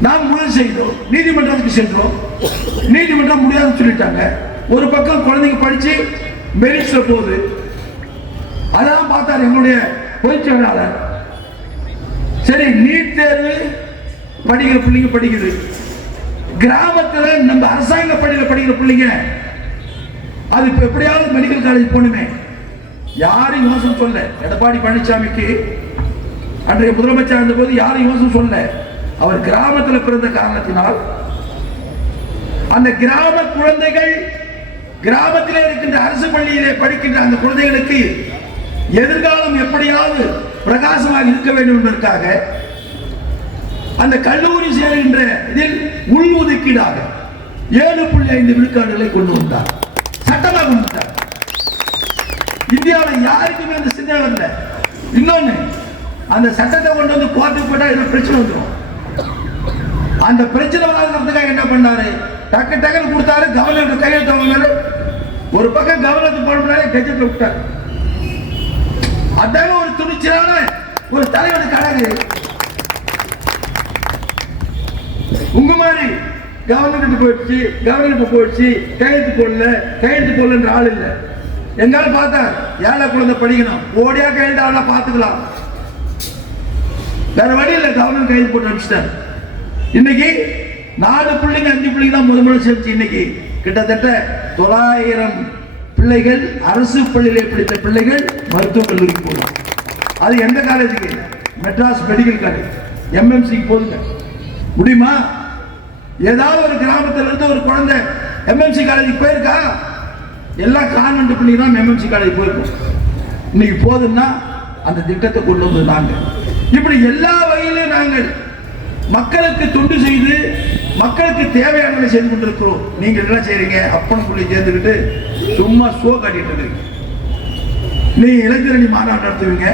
நாம் முயற்சி செய்தோம், நீதிமன்றத்துக்கு சென்றோம், நீதிமன்றம் முடியாதுன்னு சொல்லிட்டாங்க. ஒரு பக்கம் குழந்தைங்க படிச்சு மெரிட்ஸ்ல போகுது. அதான் பார்த்தார் எங்களுடைய பொதுச்செயலாளர். சரி, நீட் தேர்வு படிக்கிற பிள்ளைங்க படிக்குது, கிராமத்தில் நம்ம அரசாங்க பள்ளியில படிக்கிற பிள்ளைங்க அது எப்படியாவது மெடிக்கல் காலேஜ் போகணுமே. யாரும் யோசனை சொல்ல. எடப்பாடி பழனிசாமிக்கு அன்றைய முதலமைச்சர் இருந்த போது யாரும் யோசனை சொல்ல. அவர் கிராமத்தில் பிறந்த காரணத்தினால் அந்த கிராம குழந்தைகள், கிராமத்திலே இருக்கின்ற அரசு பள்ளியிலே படிக்கின்ற அந்த குழந்தைகளுக்கு எதிர்காலம் எப்படியாவது பிரகாசமாக இருக்க வேண்டும் என்பதற்காக அந்த கல்லூரி சேர்கின்ற இதில் உள் ஒதுக்கீடாக 7.5 விழுக்காடுகளை கொண்டு வந்தார், சட்டமாக கொண்டு வந்தார். இந்தியாவில் யாருக்குமே அந்த சிந்தனை இல்லை. இன்னொன்னு, அந்த சட்டத்தை கொண்டு வந்து கோர்ட்டுக்கு போட்டா ஏதோ பிரச்சனை வந்துடும். அந்த பிரச்சனை வராதுக்காக என்ன பண்ணாரு? டக்கு டக்குன்னு கொடுத்தாரு. கவர்னர் கையெழுத்து வாங்கினாரு. ஒரு பக்கம் கவர்னர் போனாலே கெஜெட்ல விட்டார். அதான ஒரு துணிச்சலான ஒரு தலைவனுக்கு அழகு. உங்க மாதிரி கவர்னர் போயிடுச்சு, கவர்னர் போயிடுச்சு, கையெழுத்து போடலன்ற ஆள் இல்லை. எங்கால பார்த்தா ஏழை குழந்தை படிக்கணும், ஓடியா கையெழுத்து ஆளா பார்த்துக்கலாம். வேற வழி இல்லை, கவர்னர் கையெழுத்து போட்டு அனுப்பிச்சிட்டார். இன்னைக்கு 4 பிள்ளைங்க 5 பிள்ளைங்க தான் முதல் சேர்த்து. இன்னைக்கு கிட்டத்தட்ட 900 பிள்ளைகள் அரசு பள்ளியிலே படித்த பிள்ளைகள் மருத்துவக் கல்லூரிக்கு போகலாம். அது எந்த காலேஜுக்கு? மெட்ராஸ் மெடிக்கல் காலேஜ், எம்எம்சிக்கு போதுங்க. முடியுமா? ஏதாவது ஒரு கிராமத்தில் இருந்து ஒரு குழந்தை எம்எம்சி காலேஜுக்கு போயிருக்கா? எல்லாம் கான்வென்ட் பண்ணி தான் எம்எம்சி காலேஜ் போயிருக்கோம். இன்னைக்கு போதுன்னா அந்த திட்டத்தை கொண்டு வந்து நாங்கள் இப்படி எல்லா வகையிலும் நாங்கள் மக்களுக்கு தொண்டு செய்து மக்களுக்கு தேவையானதை செய்து கொண்டிருக்கிறோம். நீங்கள் என்ன செய்றீங்க? அப்பனுக்குள்ளே சேர்ந்துக்கிட்டு சும்மா ஷோ காட்டிட்டு இருக்கீங்க. நீங்க இளைஞரணி மாநாடு நடத்துவீங்க,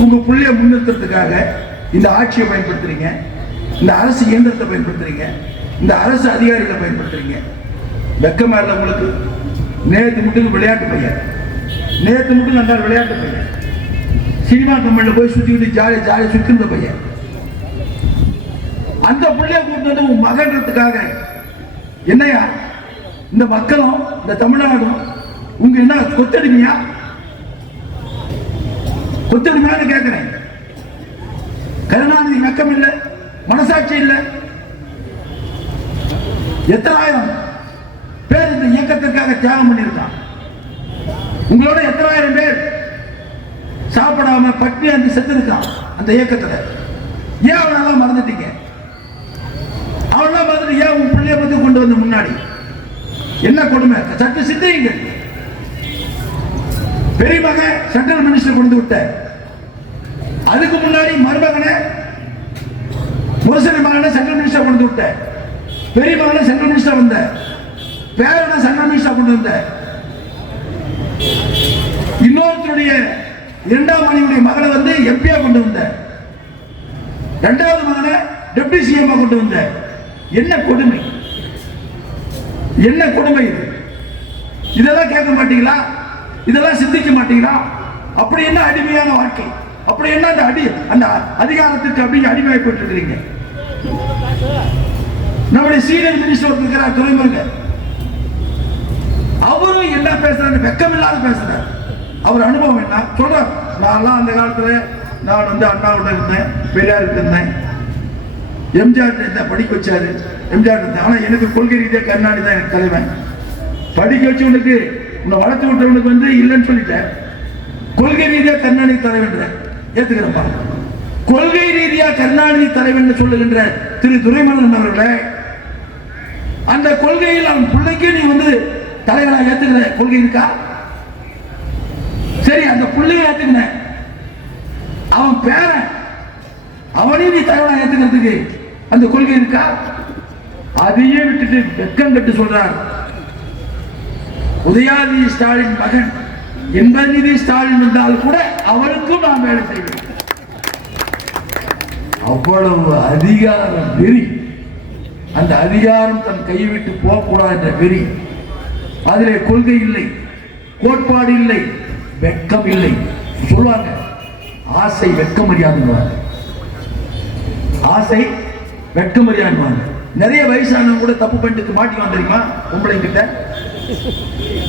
உங்க பிள்ளைய முன்னிறுத்துறதுக்காக இந்த ஆட்சியை பயன்படுத்துறீங்க, இந்த அரசு இயந்திரத்தை பயன்படுத்துறீங்க, இந்த அரசு அதிகாரிகளை பயன்படுத்துறீங்க. வெக்கமா இல்லை உங்களுக்கு? நேற்று மட்டும் விளையாட்டு பையன், நேற்று மட்டும் நல்லா விளையாட்டு பையன், சினிமா கம்பெனியில் போய் சுத்திக்கிட்டு ஜாலியாக சுத்திருந்த பையன். அந்த பிள்ளைய கூட்டு வந்து உன் மகன்றதுக்காக என்னையா இந்த மக்களும் இந்த தமிழ்நாடும் உங்க என்ன கொத்தடிமையா? கொத்தடிமையான்னு கேட்கிறேன். கருணாநிதி வெக்கம் இல்லை, மனசாட்சி இல்லை. எத்தனாயிரம் பேர் இந்த இயக்கத்திற்காக தியாகம் பண்ணியிருக்கான். உங்களோட எத்தனாயிரம் பேர் சாப்பிடாம பட்டி அந்த செத்து இருக்கான் அந்த இயக்கத்துல. ஏன் அவனெல்லாம் மறந்துட்டீங்க? அவனெல்லாம் மறந்துட்டு ஏன் உன் பிள்ளைய பத்தி கொண்டு வந்த முன்னாடி? என்ன கொடுமை! சற்று சிந்தியுங்கள். பெரிய மகன் சென்ட்ரல் மினிஸ்டர் கொண்டு விட்ட, அதுக்கு முன்னாடி மருமகனை முரசொலி மகனை சென்ட்ரல் மினிஸ்டர் கொண்டு விட்ட, பெரிய மகனை சென்ட்ரல் மினிஸ்டர் வந்த, பேரனை சென்ட்ரல் மினிஸ்டர் கொண்டு வந்த, இன்னொருத்தருடைய இரண்டாம் மணியுடைய மகளை வந்து எம்பியா கொண்டு வந்த, இரண்டாவது மகனை டெப்டி சிஎம் கொண்டு வந்த. என்ன கொடுமை! என்ன கொடுமை இது! இதெல்லாம் கேட்க மாட்டீங்களா? இதெல்லாம் சிந்திக்க மாட்டீங்களா? அப்படி என்ன அடிமையான வாழ்க்கை? அப்படி என்ன அந்த அதிகாரத்துக்கு அப்படி அடிமையாகி இருக்கிறீங்க? நம்முடைய சீனியர் மினிஸ்டர் இருக்கிறார் துறைமுருகன், அவரும் என்ன பேசுறாரு? வெக்கம் இல்லாத பேசுறாரு. அவர் அனுபவம் என்ன சொல்றார்? நான் அந்த காலத்துல நான் வந்து அண்ணாவோட இருந்தேன், பெரியார் இருந்தேன், எம்ஜிஆர் படிக்க வச்சாரு, எம்ஜிஆர். ஆனா எனக்கு கொள்கை ரீதியாக கருணாநிதி தான் எனக்கு தலைவன். படிக்க வச்சவனுக்கு உன்னை வளர்த்து விட்டவனுக்கு வந்து இல்லைன்னு சொல்லிட்டேன். கொள்கை ரீதியா கருணாநிதி தலைவன் ஏத்துக்கிறப்பா. கொள்கை ரீதியா கருணாநிதி தலைவன் சொல்லுகின்ற திரு துரைமுருகன் அவர்களே, அந்த கொள்கையில் அவன் பிள்ளைக்கு நீ வந்து தலைவனா ஏத்துக்கிற கொள்கை இருக்கா? சரி, அந்த பிள்ளைய ஏத்துக்கின, அவன் பேரன் அவனையும் நீ தலைவனா ஏத்துக்கிறதுக்கு அந்த கொள்கை இருக்கா? அதையே விட்டுட்டு வெக்கம் கட்டு சொல்றார். உதயாநிதி ஸ்டாலின் மகன் இன்பநிதி ஸ்டாலின் என்றால் கூட அவருக்கும் நான் வேலை செய்வேன். அவ்வளவு அதிகார வெறி, அந்த அதிகாரம் தன் கையை விட்டு போகக்கூடாது என்ற வெறி. அதிலே கொள்கை இல்லை, கோட்பாடு இல்லை, வெக்கம் இல்லை. சொல்லுவாங்க ஆசை வெக்கமறியாதுவாங்க, ஆசை வெக்கமறியாதுவாங்க. நிறைய வயசானவங்க கூட தப்பு பண்ணிட்டு மாட்டி வந்திருக்கா உங்களை கிட்ட.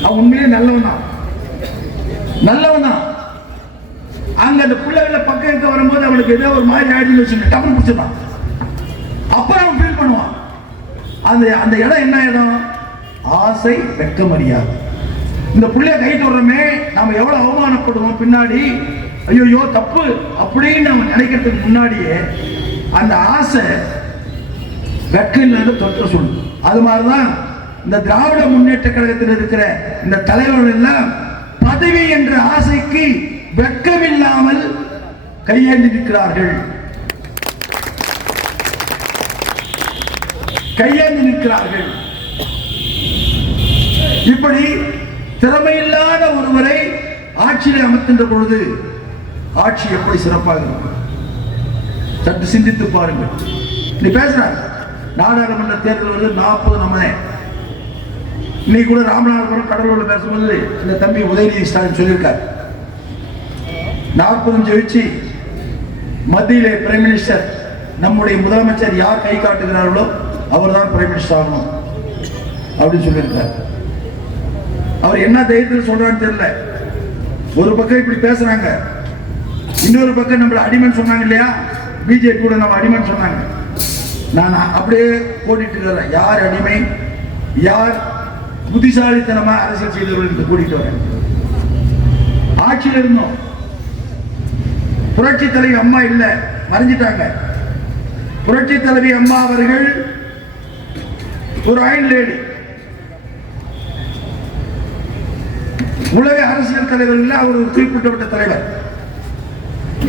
அவன் உண்மையிலே நல்லவன் தான், நல்லவன் தான். அங்க அந்த பிள்ளைகள பக்கம் இருக்க வரும்போது அவனுக்கு ஏதோ ஒரு மாதிரி ஆயிடுச்சு வச்சுட்டு டபுள் பிடிச்சிடலாம். அப்புறம் அவன் ஃபீல் பண்ணுவான். அந்த இடம் என்ன இடம்? ஆசை வெக்கமறியாது. இந்த பிள்ளைய கை தொடுறமே நாம எவ்வளவு அவமானப்படுவோம் பின்னாடி. ஐயோ தப்பு அப்படின்னு நம்ம நினைக்கிறதுக்கு முன்னாடியே அந்த ஆசை வெக்கம் தொற்ற சொல்லு. அது மாதிரிதான் இந்த திராவிட முன்னேற்ற கழகத்தில் இருக்கிற இந்த தலைவர்கள் எல்லாம் பதவி என்ற ஆசைக்கு வெக்கம் இல்லாமல் கையேந்தி நிற்கிறார்கள், கையேந்தி நிற்கிறார்கள். இப்படி திறமையில்லாத ஒருவரை ஆட்சியில் அமர்த்துகின்ற பொழுது ஆட்சி எப்படி சிறப்பாக இருக்கும்? சற்று சிந்தித்து பாருங்கள். நீ பேசுற நாடாளுமன்ற தேர்தல் வந்து 40 நம்ம இன்னைக்கு கூட ராமநாதபுரம் கடலூர்ல பேசும்போது இந்த தம்பி உதயநிதி ஸ்டாலின் சொல்லியிருக்கார், 40 ஜெயிச்சு மத்தியிலே பிரைம் மினிஸ்டர் நம்முடைய முதலமைச்சர் யார் கை காட்டுகிறார்களோ அவர் தான் பிரைம் மினிஸ்டர் ஆகணும் அப்படின்னு சொல்லியிருக்கார். அவர் என்ன தைரியத்தில் சொல்றான்னு தெரியல. ஒரு பக்கம் இப்படி பேசுறாங்க, இன்னொரு பக்கம் நம்மள அடிமன் சொன்னாங்க இல்லையா, பிஜேபி கூட நம்ம அடிமன் சொன்னாங்க. நான் அப்படியே போட்டிட்டு இருக்கிறேன், யார் அடிமை யார் புத்திசாலித்தனமா அரசியல் செய்தவர்கள் கூட்டிட்டு வரேன். ஆட்சியில் இருந்தோம், புரட்சி தலைவி அம்மா இல்ல, மறைஞ்சிட்டாங்க. புரட்சி தலைவி அம்மா அவர்கள் ஒரு அயன் லேடி. உலக அரசியல் தலைவர்கள் அவர் ஒரு குறிப்பிட்ட தலைவர்.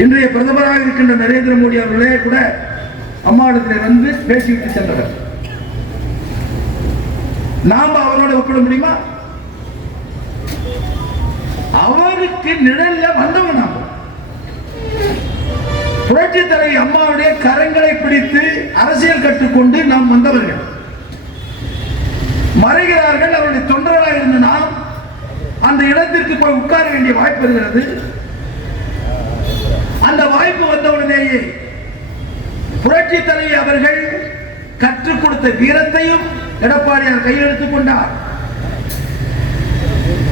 இன்றைய பிரதமராக இருக்கின்ற நரேந்திர மோடி அவர்களே கூட அம்மாவிடத்தில் வந்து பேசிவிட்டு சென்றவர். நாம அவரோட ஒப்பிட முடியுமா? அவருக்கு நிழல்ல வந்தவன் நாம். புரட்சி தலைவி அம்மாவுடைய கரங்களை பிடித்து அரசியல் கற்றுக்கொண்டு நாம் வந்தவர்கள். மறைகிறார்கள். அவருடைய தொண்டர்களாக இருந்த நாம் அந்த இடத்திற்கு போய் உட்கார வேண்டிய வாய்ப்பு இருக்கிறது. அந்த வாய்ப்பு வந்தவுடனேயே புரட்சி தலைவி அவர்கள் கற்றுக் கொடுத்த வீரத்தையும் எடப்பாடியார் கையில் எடுத்துக் கொண்டார்.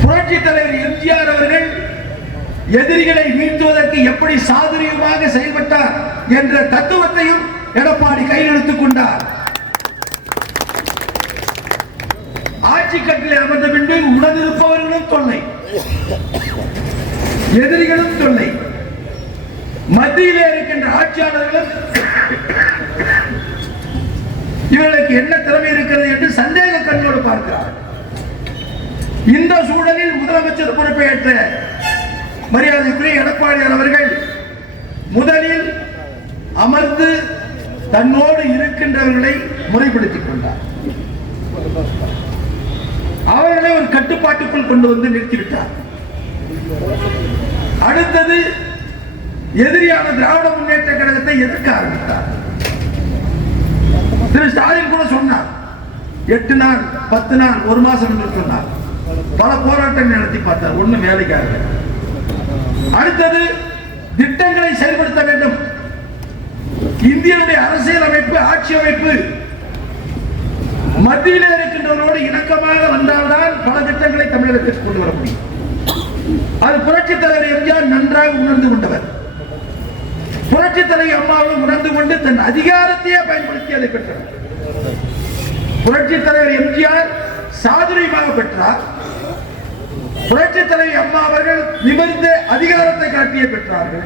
புரட்சி தலைவர் எம்ஜிஆர் அவர்கள் எதிரிகளை வீழ்த்துவதற்கு எப்படி சாதுரியமாக செயல்பட்டார் என்ற தத்துவத்தையும் எடப்பாடி கையில் எடுத்துக் கொண்டார். ஆட்சி கட்டிலே அமர்ந்த பின்பு உடனிருப்பவர்களும் தொல்லை, எதிரிகளும் தொல்லை, மத்தியிலே இருக்கின்ற ஆட்சியாளர்களும் இவர்களுக்கு என்ன திறமை இருக்கிறது என்று சந்தேக கண்ணோடு பார்க்கிறார். இந்த சூழலில் முதலமைச்சர் பொறுப்பேற்ற மரியாதைக்குரிய எடப்பாடியார் அவர்கள் முதலில் அமர்ந்து தன்னோடு இருக்கின்றவர்களை முறைப்படுத்திக் கொண்டார். அவர்களை ஒரு கட்டுப்பாட்டுக்குள் கொண்டு வந்து நிறுத்திவிட்டார். அடுத்தது எதிரியான திராவிட முன்னேற்ற கழகத்தை எதிர்க்க ஆரம்பித்தார். திரு ஸ்டாலின் கூட சொன்னார், 8 நாள் 10 நாள் 1 மாசம் என்று சொன்னார். பல போராட்டங்கள் நடத்தி பார்த்தார், ஒன்னும் வேலைக்காக. அடுத்தது திட்டங்களை செயல்படுத்த வேண்டும். இந்தியாவுடைய அரசியல் அமைப்பு, ஆட்சி அமைப்பு மத்தியில் இருக்கின்றவரோடு இணக்கமாக வந்தால்தான் பல திட்டங்களை தமிழகத்திற்கு கொண்டு வர முடியும். அது புரட்சி தலைவர் எம்ஜிஆர் நன்றாக உணர்ந்து கொண்டவர். புரட்சி தலைவி அம்மாவும் உணர்ந்து கொண்டு தன் அதிகாரத்தையே பயன்படுத்தி அதை பெற்றார். புரட்சி தலைவர் எம்ஜிஆர் சாதுரியமாக பெற்றார். புரட்சி தலைவி அம்மா அவர்கள் நிமிர்ந்த அதிகாரத்தை காட்டியே பெற்றார்கள்.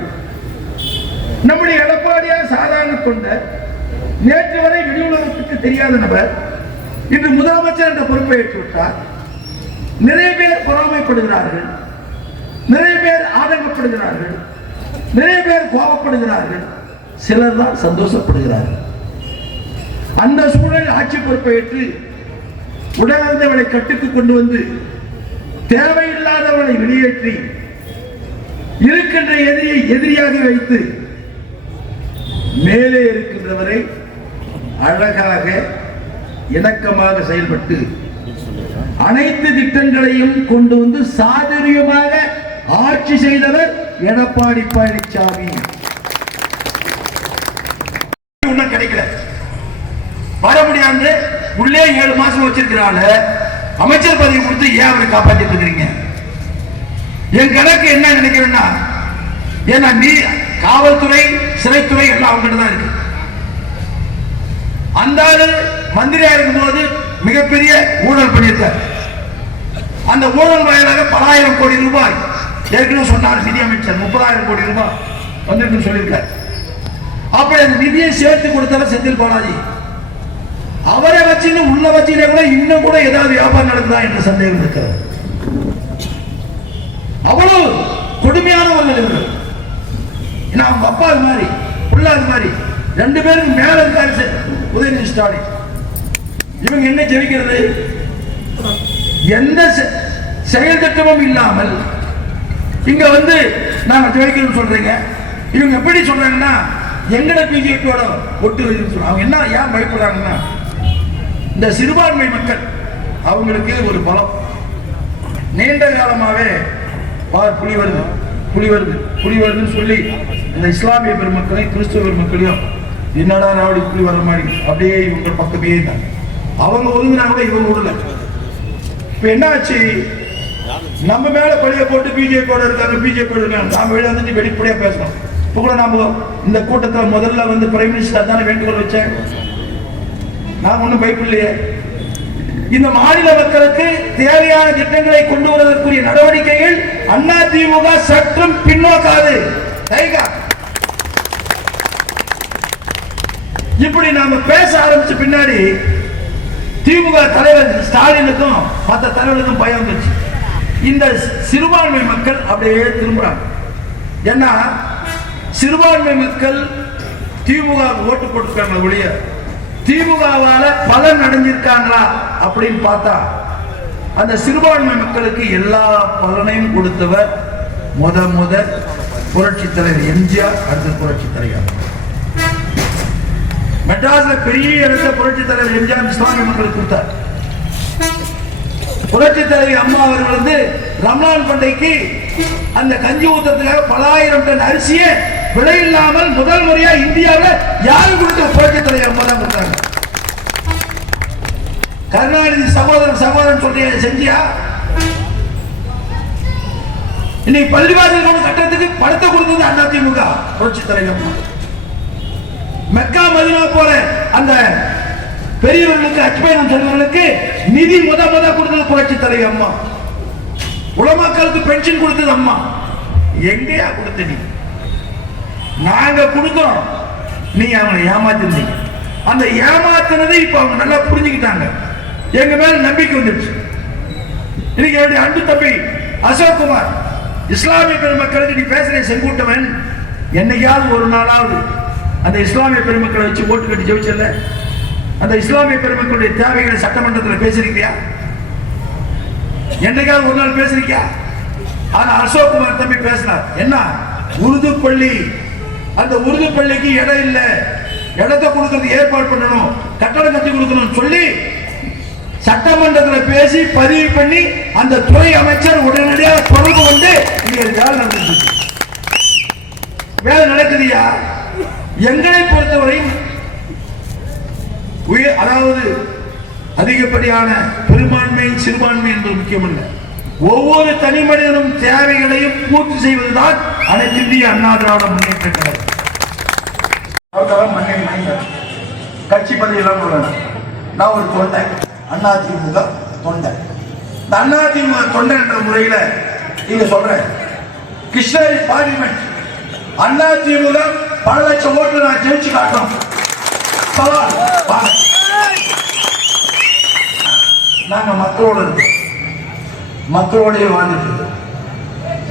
நம்முடைய எடப்பாடியார் சாதாரண தொண்டர், நேற்று வரை வெளியுலகத்துக்கு தெரியாத நபர், இன்று முதலமைச்சர் என்ற பொறுப்பை ஏற்றுவிட்டார். நிறைய பேர் பொறாமைப்படுகிறார்கள், நிறைய பேர் ஆதங்கப்படுகிறார்கள், நிறைய பேர் கோபப்படுகிறார்கள், சிலர் தான் சந்தோஷப்படுகிறார்கள். அந்த சூழல் ஆட்சி பொறுப்பை ஏற்று உடனவளை கட்டுக்கு கொண்டு வந்து தேவையில்லாதவளை வெளியேற்றி இருக்கின்ற எதிரியை எதிரியாக வைத்து மேலே இருக்கின்றவரை அழகாக இணக்கமாக செயல்பட்டு அனைத்து திட்டங்களையும் கொண்டு வந்து சாதுரியமாக ஆட்சி செய்தவர் எடப்பாடி பழனிசாமி. ஒன்னும் கிடைக்கல, வர முடியாது. உள்ளே 7 மாசம் வச்சிருக்கிறாங்க. அமைச்சர் பதவி கொடுத்து ஏன் அவரை காப்பாற்றிட்டு இருக்கிறீங்க? என் கணக்கு என்ன நினைக்கிறேன்னா, ஏன்னா நீ காவல்துறை, சிறைத்துறை எல்லாம் அவங்ககிட்ட தான் இருக்கு. அந்த மந்திரியா இருக்கும் போது மிகப்பெரிய ஊழல் பண்ணியிருக்கார். அந்த ஊழல் வாயிலாக பல ஆயிரம் கோடி ரூபாய் ஏற்கனவே சொன்னார் நிதியமைச்சர், 30,000 கோடி ரூபாய் வந்திருக்கு சொல்லியிருக்கார். அப்படி அந்த நிதியை சேர்த்து கொடுத்தவர் செந்தில் பாலாஜி. அவரை வச்சு உள்ள வச்சுக்கிட்டே கூட இன்னும் கூட ஏதாவது வியாபாரம் நடக்குதா என்ற சந்தேகம் இருக்கிறது. அவ்வளவு கொடுமையானவர்கள் இவர்கள். அவங்க அப்பா அது மாதிரி, புள்ள அது மாதிரி, 2 பேரும் மேல இருக்காரு உதயநிதி ஸ்டாலின். இவங்க என்ன ஜெயிக்கிறது? எந்த செயல் திட்டமும் இல்லாமல் இங்க வந்து நாங்க ஜெயிக்கணும்னு சொல்றீங்க. இவங்க எப்படி சொல்றாங்கன்னா, எங்கட பிஜேபியோட ஒட்டு சொல்றாங்க. அவங்க என்ன ஏன் பயப்படுறாங்கன்னா, இந்த சிறுபான்மை மக்கள் அவங்களுக்கு ஒரு பலம். நீண்ட காலமாவே புலி வருது புலி வருது புலி வருதுன்னு சொல்லி இந்த இஸ்லாமிய பெருமக்களையும் கிறிஸ்துவ பெருமக்களையும் என்னடா ராவடி புலி வர மாதிரி அப்படியே இவங்க பக்கமே தான். அவங்க ஒதுங்கினா கூட இவங்க விடல. இப்ப என்ன ஆச்சு? நம்ம மேல பழிய போட்டு பிஜேபியோட இருக்காங்க, பிஜேபியோட இருக்காங்க. நாம வெளியே வந்துட்டு வெளிப்படையா பேசணும். இப்ப கூட நாம இந்த கூட்டத்தில் முதல்ல வந்து பிரைம் மினிஸ்டர் தானே வேண்டுகோள் வச்சேன். நான் ஒன்றும் பயப்படலையே. இந்த மாநில மக்களுக்கு தேவையான திட்டங்களை கொண்டு வருவதற்குரிய நடவடிக்கைகள் அதிமுக சற்றும் பின்னோக்காது. இப்படி நாம பேச ஆரம்பிச்ச பின்னாடி திமுக தலைவர் ஸ்டாலினுக்கும் மற்ற தலைவர்களுக்கும் பயம் வந்துச்சு. இந்த சிறுபான்மை மக்கள் அப்படியே திரும்புறாங்க. ஏன்னா சிறுபான்மை மக்கள் திமுக ஓட்டு போட்டிருக்காங்க ஒழிய திமுகவால பலன் அடைஞ்சிருக்காங்களா அப்படின்னு பார்த்தா அந்த சிறுபான்மை மக்களுக்கு எல்லா பலனையும் கொடுத்தவர் முத புரட்சி தலைவர் எம்ஜிஆர், அடுத்த புரட்சி தலைவர். மெட்ராஸ்ல பெரிய இடத்த புரட்சி தலைவர் எம்ஜிஆர் இஸ்லாமிய மக்களுக்கு கொடுத்தார். புரட்சி தலைவர் அம்மா அவர்கள் ரம்லான் பண்டிகைக்கு அந்த கஞ்சி ஊத்துறதுக்காக பல ஆயிரம் டன் அரிசியை விலை இல்லாமல் முதல் முறையா இந்தியாவில் யாரு கொடுத்த புரட்சி தலைவர் அம்மா தான் கொடுத்தாங்க. கருணாநிதி சகோதரன் சொல்றியா செஞ்சியா? இன்னைக்கு பள்ளிவாசல் கட்டத்துக்கு படத்தை கொடுத்தது அதிமுக புரட்சி தலைவர் அம்மா. மெக்கா மதீனா போற அந்த பெரியவர்களுக்கு அஜ்பயணம் செல்வர்களுக்கு நிதி முத கொடுத்தது புரட்சி தலைவர் அம்மா. உலமாக்களுக்கு பென்ஷன் கொடுத்தது அம்மா. எங்கேயா கொடுத்த நீ? நாங்க கொடுத்தோம், நீ அவங்களை ஏமாத்திருந்தீங்க. அந்த ஏமாத்தினதை இப்ப அவங்க நல்லா புரிஞ்சுக்கிட்டாங்க. எங்க மேல நம்பிக்கை வந்துருச்சு. இன்னைக்கு என்னுடைய அன்பு தம்பி அசோக் குமார், இஸ்லாமிய பெருமக்களுக்கு நீ பேசுற செங்குட்டவன், என்னையாவது ஒரு நாளாவது அந்த இஸ்லாமிய பெருமக்களை வச்சு ஓட்டு கட்டி ஜெயிச்சல? அந்த இஸ்லாமிய பெருமக்களுடைய தேவைகளை சட்டமன்றத்தில் பேசிருக்கியா? என்னைக்காவது ஒரு நாள் பேசிருக்கியா? ஆனா அசோக் குமார் தம்பி பேசினார். என்ன உருது பள்ளி, அந்த உருது பள்ளிக்கு இடம் இல்ல, இடத்தை கொடுக்கறது ஏற்பாடு பண்ணணும், கட்டடம் கட்டி கொடுக்கணும் சொல்லி சட்டமன்றத்தில் பேசி பதிவு பண்ணி அந்த துறை அமைச்சர் உடனடியாக தொடர்பு வந்து இங்க வேலை நடந்துச்சு. வேலை நடக்குதுயா. எங்களை பொறுத்தவரையும் அதாவது அதிகப்படியான பெரும்பான்மை சிறுபான்மை என்பது முக்கியமல்ல. ஒவ்வொரு தனி மனிதனும் தேவைகளையும் பூர்த்தி செய்வதுதான் அனைத்து இந்திய அண்ணா திராவிட முன்னேற்ற கழகம். கட்சி பதவியெல்லாம் உள்ளன. நான் ஒரு தொண்டை, அதிமுக தொண்டை. இந்த அதிமுக தொண்டை என்ற முறையில் நீங்க சொல்றேன், கிருஷ்ணகிரி பார்லிமெண்ட் அதிமுக பல லட்சம் ஓட்டு நான் ஜெயிச்சு காட்டணும். நாங்க மக்களோடைய வாழ்ந்துட்டு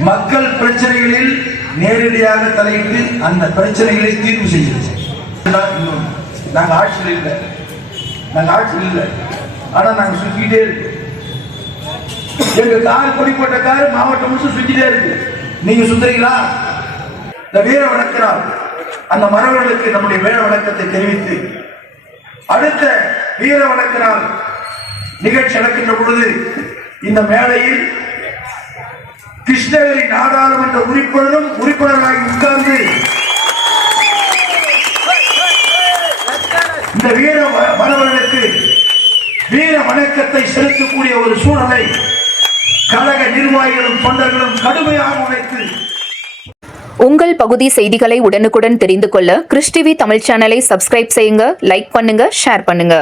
மக்கள் பிரச்சனைகளில் நேரடியாக தலையிட்டு அந்த பிரச்சனைகளை தீர்வு செய்கிறது. நாங்க ஆட்சியில் இல்லை, ஆனா நாங்க சுத்திக்கிட்டே இருக்கு. எங்க கார் கொடிப்பட்ட கார் மாவட்டம் முழுசும் சுத்திட்டே இருக்கு. நீங்க சுத்துறீங்களா? இந்த வீர வணக்கிறார் அந்த மரபர்களுக்கு நம்முடைய வீர வணக்கத்தை தெரிவித்து அடுத்த வீர வணக்கிறார் நிகழ்ச்சி நடக்கின்ற பொழுது இந்த மேடையில் கிருஷ்ணகிரி நாடாளுமன்ற உறுப்பினராகி உட்கார்ந்து இந்த வீர மரபர்களுக்கு வீர வணக்கத்தை செலுத்தக்கூடிய ஒரு சூழலை கழக நிர்வாகிகளும் தொண்டர்களும் கடுமையாக உழைத்து உங்கள் பகுதி செய்திகளை உடனுக்குடன் தெரிந்து கொள்ள கிறிஸ் டிவி தமிழ் சேனலை சப்ஸ்கிரைப் செய்யுங்க, லைக் பண்ணுங்க, ஷேர் பண்ணுங்க.